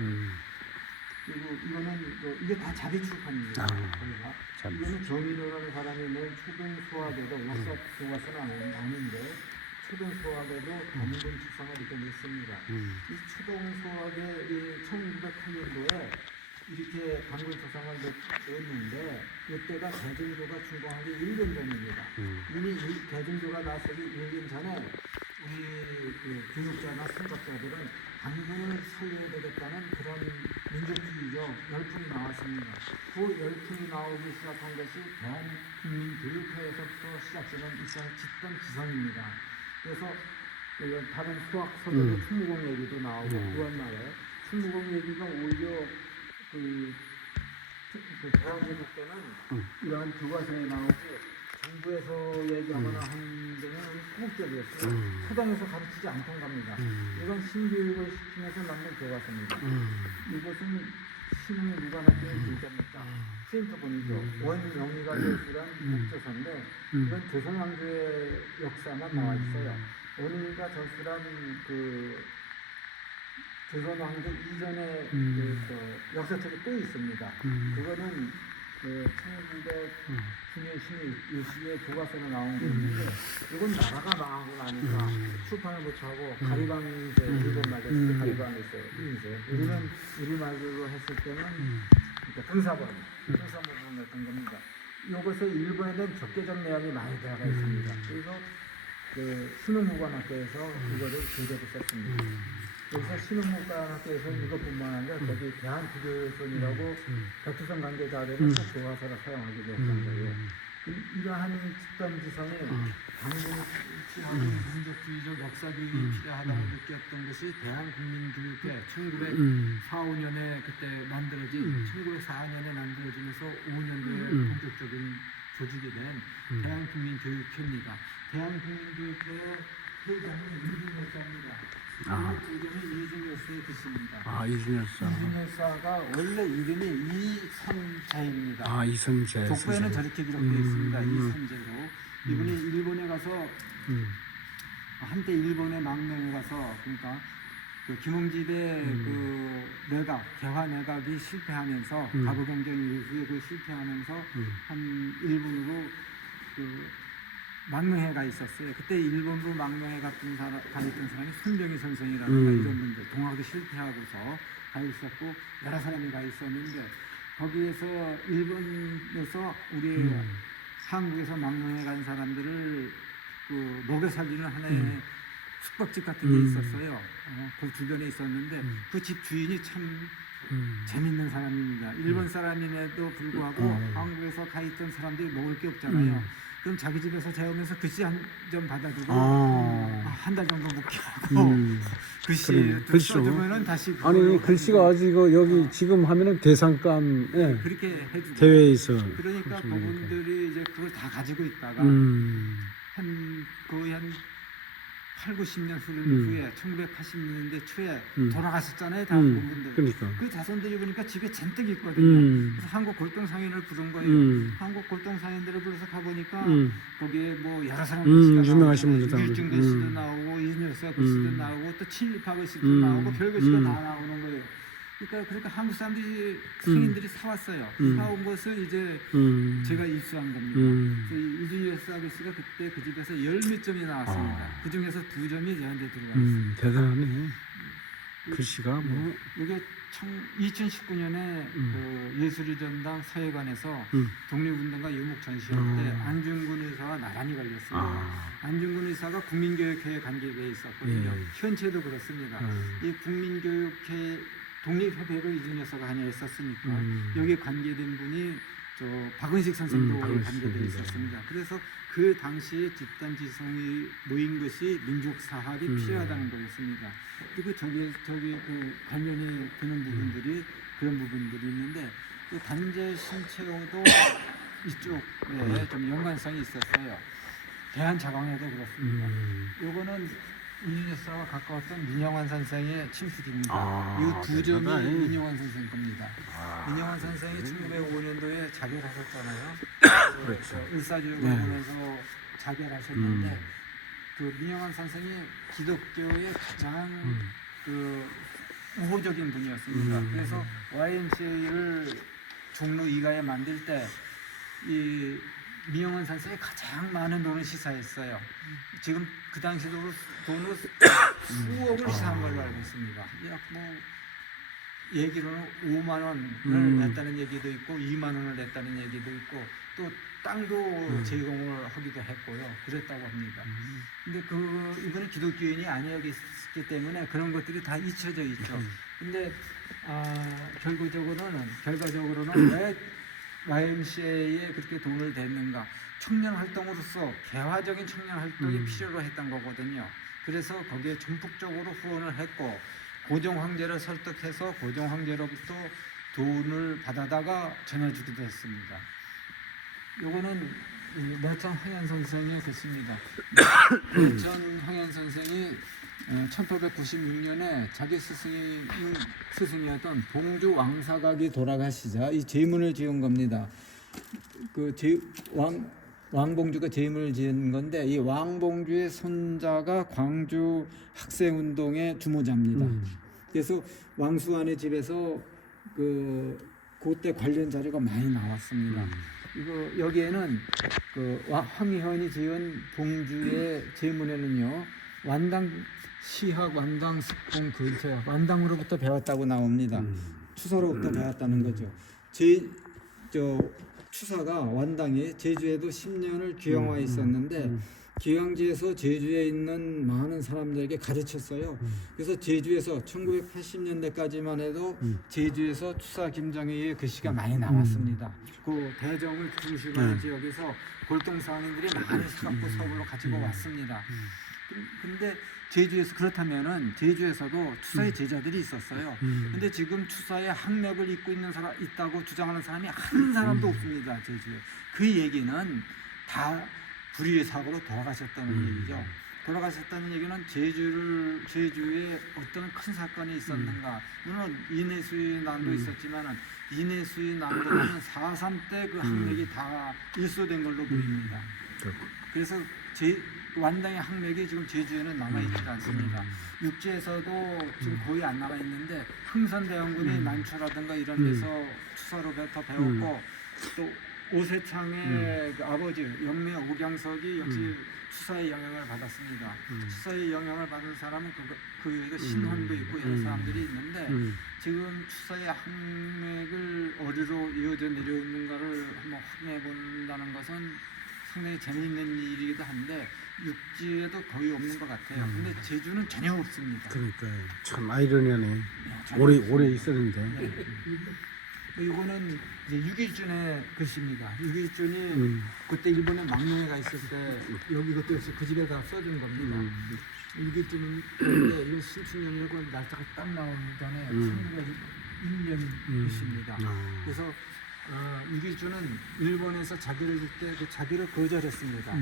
그리고 이거는 이게 다 자비 출판입니다. 저희가. 이거는 정인호라는 사람이 낸 초등 소학에도 역사 교과서는 아닌데 초등 소학에도 단군 축성을 이렇게 냈습니다. 이 초등 소학에 1908년도에 이렇게 단군 축성을 냈는데 이때가 대중조가 준공하기 1년 전입니다. 이미 대중조가 나서기 1년 전에 우리 교육자나 생각자들은 단군을 살려야 되겠다는 그런 민족주의적 열풍이 나왔습니다. 그 열풍이 나오기 시작한 것이 대한국민교육회에서부터 시작되는 짙은 지성입니다. 그래서 다른 수학 서적에 충무공 얘기도 나오고 그런 말에 충무공 얘기가 오히려 그 대한민국 때는 이러한 교과서에 나오고 정부에서 얘기하거나 하는 데는 소극적이었어요. 초당에서 가르치지 않던 겁니다. 이건 신교육을 시키면서 만든 교과서입니다. 이것은 신흥무관학교의 길자입니다. 세인트본이죠. 원영희가 제출한 목조서인데 이건 조선왕조의 역사만 나와 있어요. 원영희가 저술한 그 조선왕조 이전에 역사책이 또 있습니다. 그거는 1909년 12일시에 교과서로 나온 게 있는데 이건 나라가 망하고 나니까 출판을 못하고 가리방이 이제 일본 말로 했을 때 가리방이 있어요. 우리는 우리말로 했을 때는 그러니까 등사본을 냈던 겁니다. 이것에 일본에는 적개적 내용이 많이 들어가 있습니다. 그래서 그 신흥무관학교에서 이거를 교재로 썼습니다. 여기서 신흥무관학교에서 이것뿐만 아니라 거기 대한국교손이라고 백두산 관계 자료를 꼭 교과서로 사용하게 됐던 거예요. 이러한 집단지성이 당군이 필요하고 민족주의적 역사교육이 필요하다고 느꼈던 것이 대한국민교육회 1904~5년에 그때 만들어진 1904년에 만들어지면서 5년도에 본격적인 조직이 된 대한국민교육회입니다. 대한국민교육회의 회장은 이준열사입니다. 이름이 이준열사의 뜻입니다. 아, 이준열사. 이준열사가 원래 이름이 이선재입니다. 아, 이선재. 독보에는 저렇게 기록되어 있습니다. 이선재로. 이분이 일본에 가서 한때 일본에 망명에 가서 그러니까 그 김홍집의 그 내각 개화 내각이 실패하면서 가부경쟁 이후에 그 실패하면서 한 일본으로 그 망명회가 있었어요. 그때 일본으로 망명회 갔던 사람이 손병희 선생이라는 이런 분들 동학이 실패하고서 가 있었고 여러 사람이 가 있었는데 거기에서 일본에서 우리 한국에서 망명회 간 사람들을 그 먹여 살리는 하나의 숙박집 같은 게 있었어요. 그 주변에 있었는데 그 집 주인이 참 재밌는 사람입니다. 일본 사람임에도 불구하고 한국에서 가 있던 사람들이 먹을 게 없잖아요. 그럼 자기 집에서 재우면서 글씨 한 점 받아두고 한 달 정도 묵게 하고 글씨 써주면은 다시 아니 글씨가 아주 이거 여기 지금 하면은 대상감 그렇게 해주고 대회에서 그러니까 그분들이 이제 그걸 다 가지고 있다가 한 거의 한 8, 90년 후에 1980년대 초에 돌아가셨잖아요. 다 그분들. 그러니까. 그 자손들이 보니까 집에 잔뜩 있거든요. 그래서 한국 골동상인을 부른 거예요. 한국 골동상인들을 불러서 가보니까 거기에 뭐 여러 사람 글씨가 유명하신 나오고 분들 유일중 글씨도 나오고 이준열사 글씨도 나오고 또 칠리파 글씨도 나오고 별 글씨가 다 나오는 거예요. 그러니까 한국 사람들이 상인들이 사왔어요. 사온 것을 이제 제가 입수한 겁니다. 이준열사 글씨가 그때 그 집에서 10몇 점이 나왔습니다. 그 중에서 2점이 저한테 들어가 있습니다. 대단하네. 글씨가 뭐 이게 2019년에 그 예술의 전당 서예관에서 독립운동가 유목 전시회 때 안중근 의사와 나란히 걸렸어요. 안중근 의사가 국민교육회에 관계돼 있었거든요. 현재도 그렇습니다. 이 국민교육회 독립협회로 이준열사가 관여했었으니까 여기에 관계된 분이 저 박은식 선생도 관계돼 있었습니다. 그래서 그 당시에 집단지성이 모인 것이 민족사학이 필요하다는 거였습니다. 그리고 저기 그 관련이 되는 부분들이 그런 부분들이 있는데 그 단재 신채호도 이쪽에 좀 연관성이 있었어요. 대한자강에도 그렇습니다. 요거는 이윤여사와 가까웠던 민영환 선생의 침수기입니다. 아, 이 두 점이 대단하네. 민영환 선생 겁니다. 민영환 선생이 1905년도에 자결하셨잖아요. 그렇죠. 일사주의원에서 자결하셨는데 그 민영환 선생이 기독교의 가장 그 우호적인 분이었습니다. 그래서 YMCA를 종로 2가에 만들 때 이 민영환 선생이 가장 많은 돈을 시사했어요. 지금 그 당시 돈으로 수억을 시사한 걸로 알고 있습니다. 약 뭐 얘기로는 5만 원을 냈다는 얘기도 있고 2만 원을 냈다는 얘기도 있고 또 땅도 제공을 하기도 했고요. 그랬다고 합니다. 근데 이분은 기독교인이 아니었기 때문에 그런 것들이 다 잊혀져 있죠. 근데 결과적으로는 왜 YMCA에 그렇게 돈을 댔는가? 청년 활동으로서 개화적인 청년 활동이 필요로 했던 거거든요. 그래서 거기에 전폭적으로 후원을 했고 고종 황제를 설득해서 고종 황제로부터 돈을 받아다가 전해주기도 했습니다. 요거는 내천 황현 선생의 글씨입니다. 내천 황현 선생이 1896년에 자기 스승이었던 봉주 왕사각이 돌아가시자 이 제문을 지은 겁니다. 왕봉주가 제문을 지은 건데 이 왕봉주의 손자가 광주 학생운동의 주모자입니다. 그래서 왕수안의 집에서 그때 관련 자료가 많이 나왔습니다. 여기에는 황희현이 지은 봉주의 제문에는요 완당 시학, 완당 습공 근처, 완당으로부터 배웠다고 나옵니다. 추사로부터 배웠다는 거죠. 추사가 완당이 제주에도 10년을 귀양와 있었는데 귀양지에서 제주에 있는 많은 사람들에게 가르쳤어요. 그래서 제주에서 1980년대까지만 해도 제주에서 추사 김정희의 글씨가 많이 나왔습니다. 그 대정을 중심하는 지역에서 골동상인들이 많이 사갖고 서울로 가지고 왔습니다. 근데 제주에서 그렇다면은 제주에서도 추사의 제자들이 있었어요. 근데 지금 추사의 학맥을 잇고 있다고 주장하는 사람이 한 사람도 없습니다. 제주에. 그 얘기는 다 불의의 사고로 돌아가셨다는 얘기죠. 돌아가셨다는 얘기는 제주에 어떤 큰 사건이 있었는가. 물론 인해수의 난도 있었지만은 인해수의 난도는 4.3 때 그 학맥이 다 일소된 걸로 보입니다. 그래서 완당의 학맥이 지금 제주에는 남아있지 않습니다. 육지에서도 지금 거의 안 남아있는데 흥선대원군이 난초라든가 이런 데서 추사로부터 배웠고 또 오세창의 그 아버지 영매 오경석이 역시 추사의 영향을 받았습니다. 추사의 영향을 받은 사람은 그 외에도 신혼도 있고 여러 사람들이 있는데 지금 추사의 학맥을 어디로 이어져 내려오는가를 한번 확인해 본다는 것은 상당히 재미있는 일이기도 한데 육지에도 거의 없는 것 같아요. 근데 제주는 전혀 없습니다. 그러니까 참 아이러니하네. 오래 있었는데. 이거는 이제 유기준의 글씨입니다. 유기준이 그때 일본에 막노예가 있을 때 이것도 역시 그 집에다 써준 겁니다. 유기준은 이거 신춘년이라고 날짜가 딱 나오기 전에 1901년 글씨입니다. 그래서 유기준은 일본에서 자기를 줄 때 그 자기를 거절했습니다.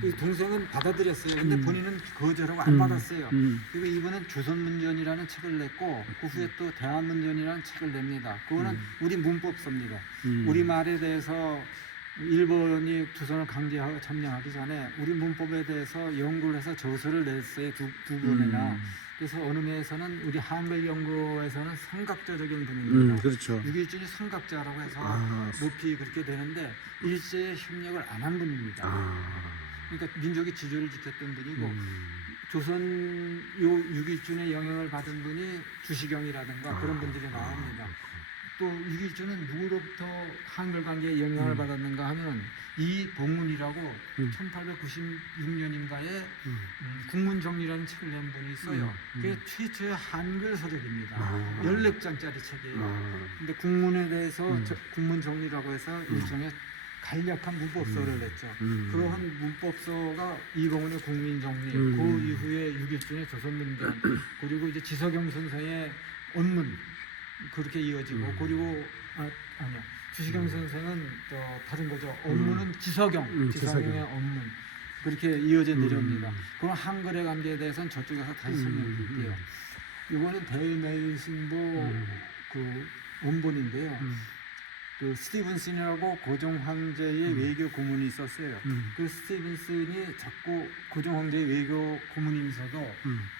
그 동생은 받아들였어요. 근데 본인은 거절하고 안 받았어요. 그리고 이번엔 조선문전이라는 책을 냈고 그 후에 또 대한문전이라는 책을 냅니다. 그거는 우리 문법서입니다. 우리말에 대해서 일본이 조선을 강제하고 점령하기 전에 우리 문법에 대해서 연구를 해서 저서를 냈어요. 두 번이나. 그래서 어느 면에서는 우리 한글 연구에서는 성각자적인 분입니다. 그렇죠. 유기준이 성각자라고 해서 높이 그렇게 되는데 일제에 협력을 안 한 분입니다. 그러니까 민족의 지조를 지켰던 분이고 조선 유기준의 영향을 받은 분이 주시경이라든가 그런 분들이 나옵니다. 또 유기준은 누구로부터 한글 관계에 영향을 받았는가 하면 이봉문이라고 1896년인가에 국문정리라는 책을 낸 분이 있어요. 그게 최초의 한글 서적입니다. 14장짜리 책이에요. 근데 국문에 대해서 국문정리라고 해서 일종의 간략한 문법서를 냈죠. 그러한 문법서가 이봉훈의 국민정리, 그 이후에 유기준의 조선문전, 그리고 이제 지석영 선생의 언문, 그렇게 이어지고 그리고 아니요. 주시경 선생은 다른 거죠. 업문은 지석영, 지석영의 업문 그렇게 이어져 내려옵니다. 그럼 한글의 관계에 대해서는 저쪽에서 다시 설명드릴게요. 이거는 대일매일신보 그 원본인데요. 그 스티븐슨이라고 고종 황제의 외교 고문이 있었어요. 그 스티븐슨이 자꾸 고종 황제의 외교 고문이면서도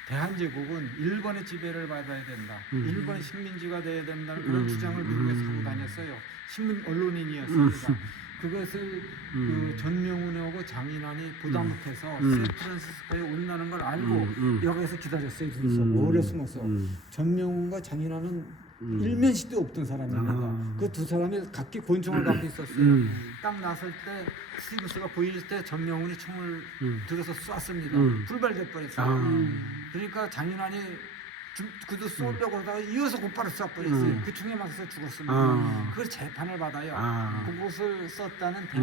대한제국은 일본의 지배를 받아야 된다. 일본의 식민지가 돼야 된다는 그런 주장을 미국에서 하고 다녔어요. 신문 언론인이었습니다. 그것을 그 전명훈하고 장인환이 부담 못해서 샌프란시스코에 온다는 걸 알고 여기서 기다렸어요. 둘이서 오래 숨어서. 전명훈과 장인환은 일면식도 없던 사람입니다. 그 두 사람이 각기 권총을 갖고 있었어요. 딱 나설 때 스티븐스가 보일 때 전명훈이 총을 들어서 쐈습니다. 불발될 뻔했어요. 그러니까 장인환이 그도 쏘려고 하다가 이어서 곧바로 쏴버렸어요. 그 총에 맞아서 죽었습니다. 그걸 재판을 받아요. 그것을 썼다는 그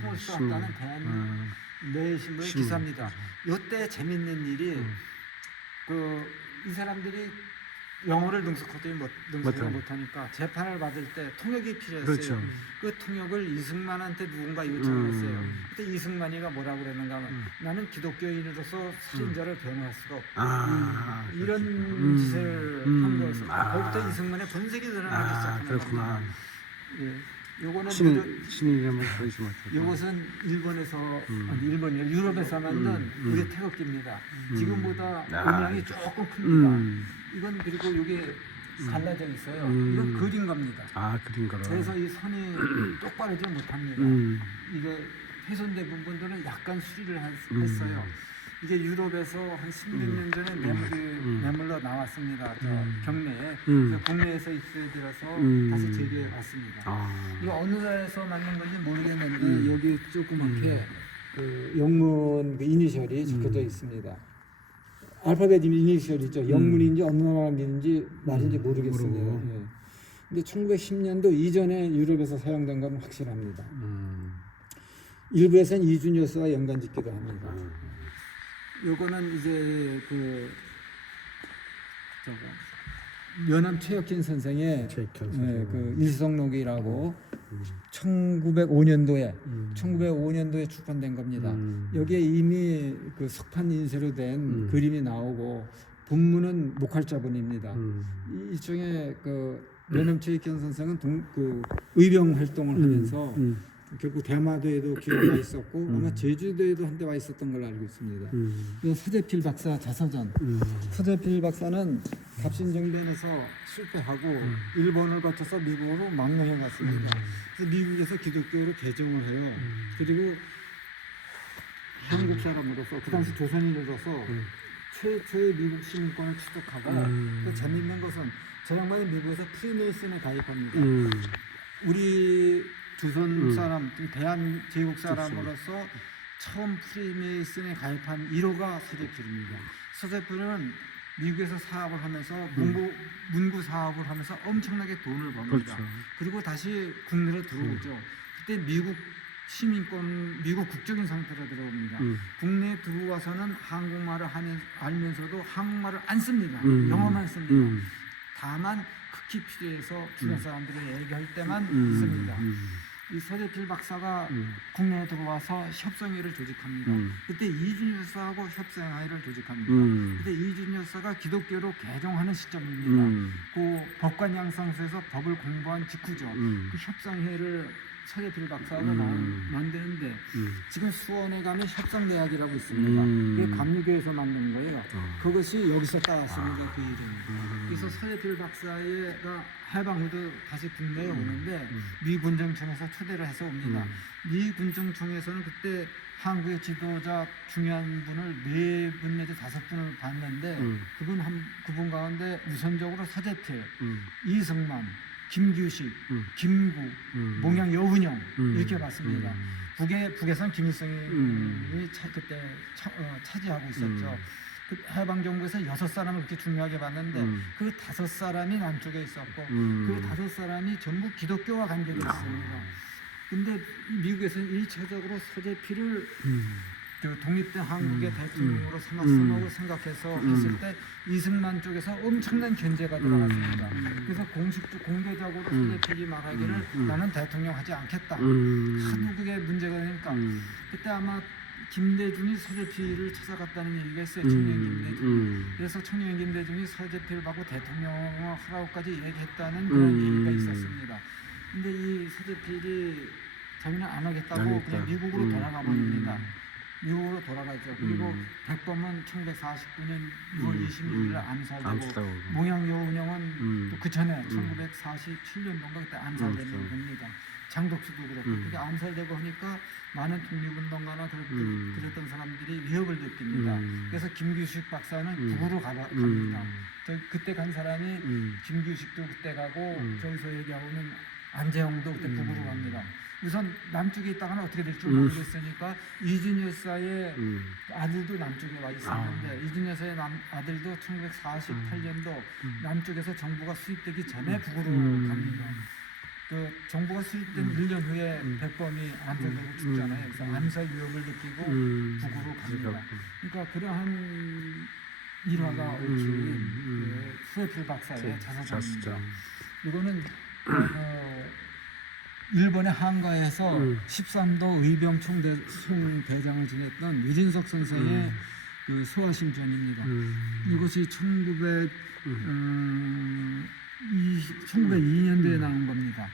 총을 쐈다는 대한 내신문의 기사입니다. 이때 재밌는 일이 이 사람들이 영어를 능숙하지 못하니까 재판을 받을 때 통역이 필요했어요. 그렇죠. 그 통역을 이승만한테 누군가 요청했어요. 그때 이승만이가 뭐라고 그랬는가 하면 나는 기독교인으로서 살인자를 변호할 수가 없다. 이런 짓을 한 거였어요. 거기부터 이승만의 본색이 드러나기 시작하는 그렇구나. 겁니다. 예. 요거는 신이 한번 보여주시면 이것은 일본에서 아니 일본이 유럽에서 만든 우리 태극기입니다. 지금보다 음량이 조금 큽니다. 이건 그리고 이게 갈라져 있어요. 이건 그린 겁니다. 그린 거로. 그래서 이 선이 똑바르지 못합니다. 이게 훼손된 부분들은 약간 수리를 했어요. 이게 유럽에서 한 10몇 년 전에 매물로 나왔습니다. 경내에. 그래서 국내에서 입수해들어서 다시 제기해 왔습니다. 이거 어느 나라에서 만든 건지 모르겠는데 여기 조그맣게 그 영문 그 이니셜이 적혀져 있습니다. 알파벳 이니셜이죠. 영문인지 어느 나라인지 말인지 모르겠습니다. 예. 근데 1910년도 이전에 유럽에서 사용된 건 확실합니다. 일부에서는 이준여스와 연관짓기도 합니다. 요거는 이제 연암 최혁진 선생의 그 일성록이라고 1905년도에 출판된 겁니다. 여기에 이미 그 석판 인쇄로 된 그림이 나오고 본문은 목할자본입니다. 일종의 그 연암 최혁진 선생은 그 의병 활동을 하면서 결국 대마도에도 기여가 있었고 아마 제주도에도 한때 와 있었던 걸로 알고 있습니다. 서재필 박사 자서전. 서재필 박사는 갑신정변에서 실패하고 일본을 거쳐서 미국으로 망명해 갔습니다. 그래서 미국에서 기독교를 개종을 해요. 그리고 한국 사람으로서 그 당시 조선인으로서 최초의 미국 시민권을 취득하고 또 재미있는 것은 저 양반이 미국에서 프리메이슨에 가입합니다. 우리 조선 사람, 대한제국 사람으로서 처음 프리메이슨에 가입한 1호가 서재필입니다. 서재필은 미국에서 사업을 하면서 문구 사업을 하면서 엄청나게 돈을 벌습니다. 그렇죠. 그리고 다시 국내로 들어오죠. 그때 미국 시민권, 미국 국적인 상태로 들어옵니다. 국내에 들어와서는 한국말을 알면서도 한국말을 안 씁니다. 영어만 씁니다. 다만 극히 필요해서 주변 사람들이 얘기할 때만 씁니다. 이 서재필 박사가 국내에 들어와서 협상회를 조직합니다. 그때 이준여 여사하고 협상회를 조직합니다. 그때 이준여 여사가 기독교로 개종하는 시점입니다. 그 법관 양상소에서 법을 공부한 직후죠. 그 협상회를 서재필 박사하고 만드는데 지금 수원에 가면 협상대학이라고 있습니다. 그게 감리교에서 만든 거예요. 그것이 여기서 따왔습니다. 그 이름이. 그래서 서재필 박사가 해방 후도 다시 국내에 오는데 미 군정청에서 초대를 해서 옵니다. 미 군정청에서는 그때 한국의 지도자 중요한 분을 4분 내지 5분을 봤는데 그분 가운데 우선적으로 서재필, 이승만, 김규식, 김구, 몽양 여운형 이렇게 봤습니다. 북에서는 김일성이 그때 차지하고 있었죠. 그 해방정부에서 6사람을 그렇게 중요하게 봤는데 그 5사람이 남쪽에 있었고 그 5사람이 전부 기독교와 관계가 있습니다. 근데 미국에서는 1차적으로 서재필을 그 독립된 한국의 대통령으로 삼았음을 생각해서 했을 때 이승만 쪽에서 엄청난 견제가 들어갔습니다. 그래서 공개적으로 서재필이 말하기를 나는 대통령 하지 않겠다. 하도 그게 문제가 되니까 그때 아마 김대중이 서재필을 찾아갔다는 얘기가 있어요. 청년 김대중. 그래서 청년 김대중이 서재필을 받고 대통령을 하라고까지 얘기했다는 그런 얘기가 있었습니다. 근데 이 서재필이 자기는 안 하겠다고 그냥 미국으로 돌아가 버립니다. 미국으로 돌아가죠. 그리고 백범은 1949년 6월 26일 암살되고 몽양여 운영은 또 그 전에 1947년도인가 그때 암살되는 겁니다. 장독수도 그렇고 그게 암살되고 하니까 많은 독립운동가나 그랬던 사람들이 위협을 느낍니다. 그래서 김규식 박사는 북으로 갑니다. 그때 간 사람이 김규식도 그때 가고 저기서 얘기하고는 안재홍도 그때 북으로 갑니다. 우선 남쪽에 있다가는 어떻게 될지 모르겠으니까 이준 여사의 아들도 남쪽에 와 있었는데 이준 여사의 아들도 1948년도 남쪽에서 정부가 수입되기 전에 북으로 갑니다. 그 정부가 수립된 1년 후에 백범이 암살되고 죽잖아요. 그래서 암살 위협을 느끼고 북으로 갑니다. 그러니까 그러한 일화가 얽힌 그 수에필 박사의 자서전입니다. 이거는 일본의 한가에서 13도 의병 총대장을 지냈던 유진석 선생의 그 소화심전입니다. 이것이 1902년도에 나온 겁니다.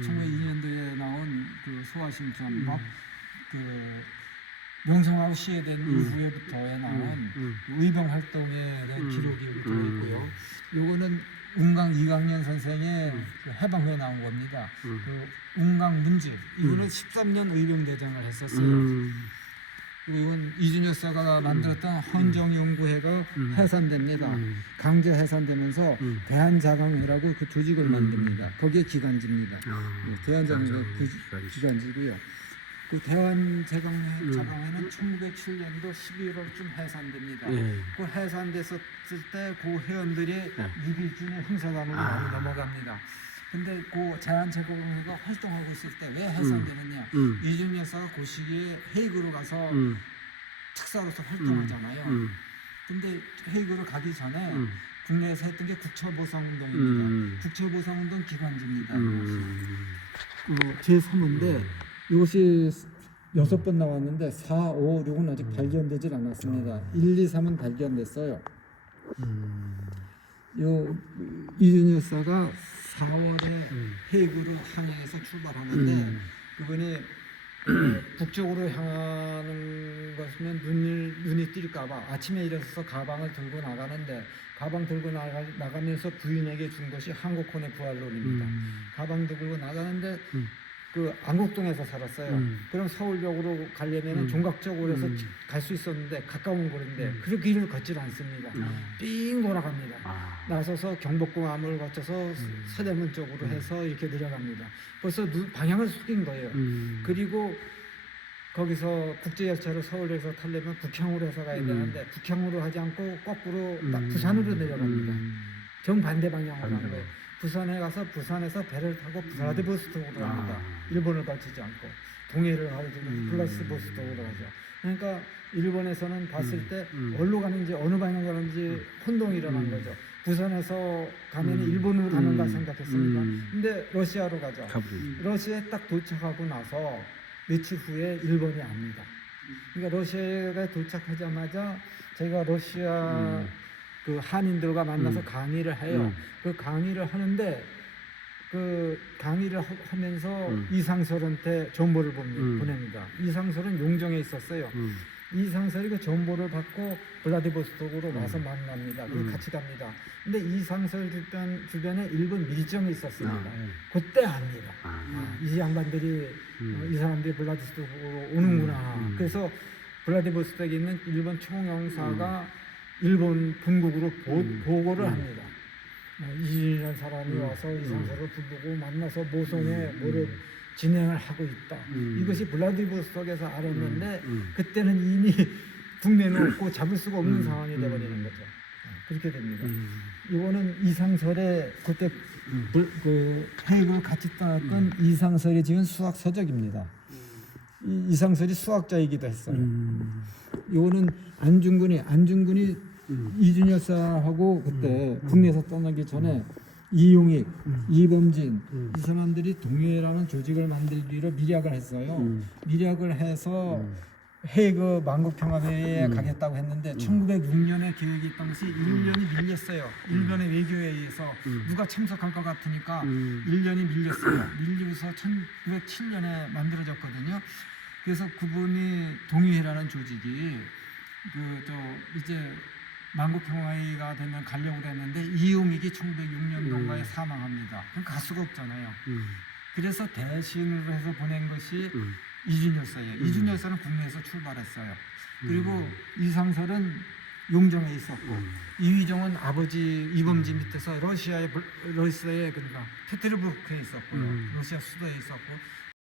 1902년도에 나온 그 소화심전, 그 명성하고 시해된 이후에부터에 나온 의병 활동의 기록이 들어있고요. 요거는 운강 이강년 선생의 그 해방후에 나온 겁니다. 그 운강 문집 이거는 13년 의병대장을 했었어요. 그리고 이건 이준 여사가 만들었던 헌정연구회가 해산됩니다. 강제 해산되면서 대한자강회라고 그 조직을 만듭니다. 거기에 기간지입니다. 대한자강회 기간지고요. 그 대한자강회는 1907년도 11월쯤 해산됩니다. 그 해산됐었을 때 그 회원들이 이길준의 형사단으로 많이 넘어갑니다. 근데 그 대한자강회가 활동하고 있을 때 왜 해산되느냐? 이준 여사가 그 시기에 헤이그로 가서 특사로서 활동하잖아요. 근데 헤이그로 가기 전에 국내에서 했던 게 국처보상운동입니다. 국처보상운동 기관지입니다. 제3인데 이것이 6번 나왔는데 4, 5, 6은 아직 발견되질 않았습니다. 1, 2, 3은 발견됐어요. 이준 여사가 4월에 헤이그로 항해해서 출발하는데 그분이 북쪽으로 향하는 것이면 눈이 띌까봐 아침에 일어서서 가방을 들고 나가는데 가방 들고 나가면서 부인에게 준 것이 한국혼의 부활론입니다. 가방 들고 나가는데 그 안국동에서 살았어요. 그럼 서울역으로 가려면 종각적으로 해서 갈 수 있었는데 가까운 거리인데 그 길을 걷질 않습니다. 삥 돌아갑니다. 나서서 경복궁암을 거쳐서 서대문 쪽으로 해서 이렇게 내려갑니다. 벌써 방향을 속인 거예요. 그리고 거기서 국제열차로 서울에서 타려면 북향으로 해서 가야 되는데 북향으로 하지 않고 거꾸로 부산으로 내려갑니다. 정반대 방향으로 간 거예요. 부산에 가서 부산에서 배를 타고 블라디보스톡으로 갑니다. 일본을 거치지 않고 동해를 가지고 블라디보스톡으로 가죠. 그러니까 일본에서는 봤을 때 어디로 가는지 어느 방향 가는지 혼동이 일어난 거죠. 부산에서 가면 일본으로 가는가 생각했습니다. 근데 러시아로 가죠. 러시아에 딱 도착하고 나서 며칠 후에 일본이 압니다. 그러니까 러시아에 도착하자마자 제가 러시아 그 한인들과 만나서 강의를 해요. 그 강의를 하는데 그 강의를 하면서 이상설한테 정보를 보냅니다. 이상설은 용정에 있었어요. 이상설이 그 정보를 받고 블라디보스톡으로 와서 만납니다. 그리고 같이 갑니다. 근데 이상설 주변에 일본 밀정이 있었습니다. 그때 압니다. 이 양반들이 이 사람들이 블라디보스톡으로 오는구나. 그래서 블라디보스톡에 있는 일본 총영사가 일본 본국으로 보고를 합니다. 이준이라는 사람이 와서 이상설을 부르고 만나서 모성에 뭐를 진행을 하고 있다. 이것이 블라디보스톡에서 알았는데 그때는 이미 국내는 없고 잡을 수가 없는 상황이 되어버리는 거죠. 그렇게 됩니다. 이거는 이상설의 그때 그 헤이그를 같이 떠났던 이상설이 지은 수학 서적입니다. 이상설이 수학자이기도 했어요. 요거는 안중근이 이준 열사하고 그때 국내에서 떠나기 전에 이용익, 이범진 이 사람들이 동해라는 조직을 만들기로 밀약을 했어요. 밀약을 해서 헤이그 만국평화회의에 가겠다고 했는데 1906년에 계획이 있던 것이 1년이 밀렸어요. 일본의 외교에 의해서 누가 참석할 것 같으니까 1년이 밀렸어요. 밀리고서 1907년에 만들어졌거든요. 그래서 그분이 동의회라는 조직이 이제 만국평화회의가 되면 가려고 했는데 이용익이 1906년도인가에 사망합니다. 그럼 갈 수가 없잖아요. 그래서 대신으로 해서 보낸 것이 이준 열사예요. 이준 열사는 국내에서 출발했어요. 그리고 이상설은 용정에 있었고 이휘정은 아버지 이범진 밑에서 러시아의 그러니까 페테르부르크에 있었고요. 러시아 수도에 있었고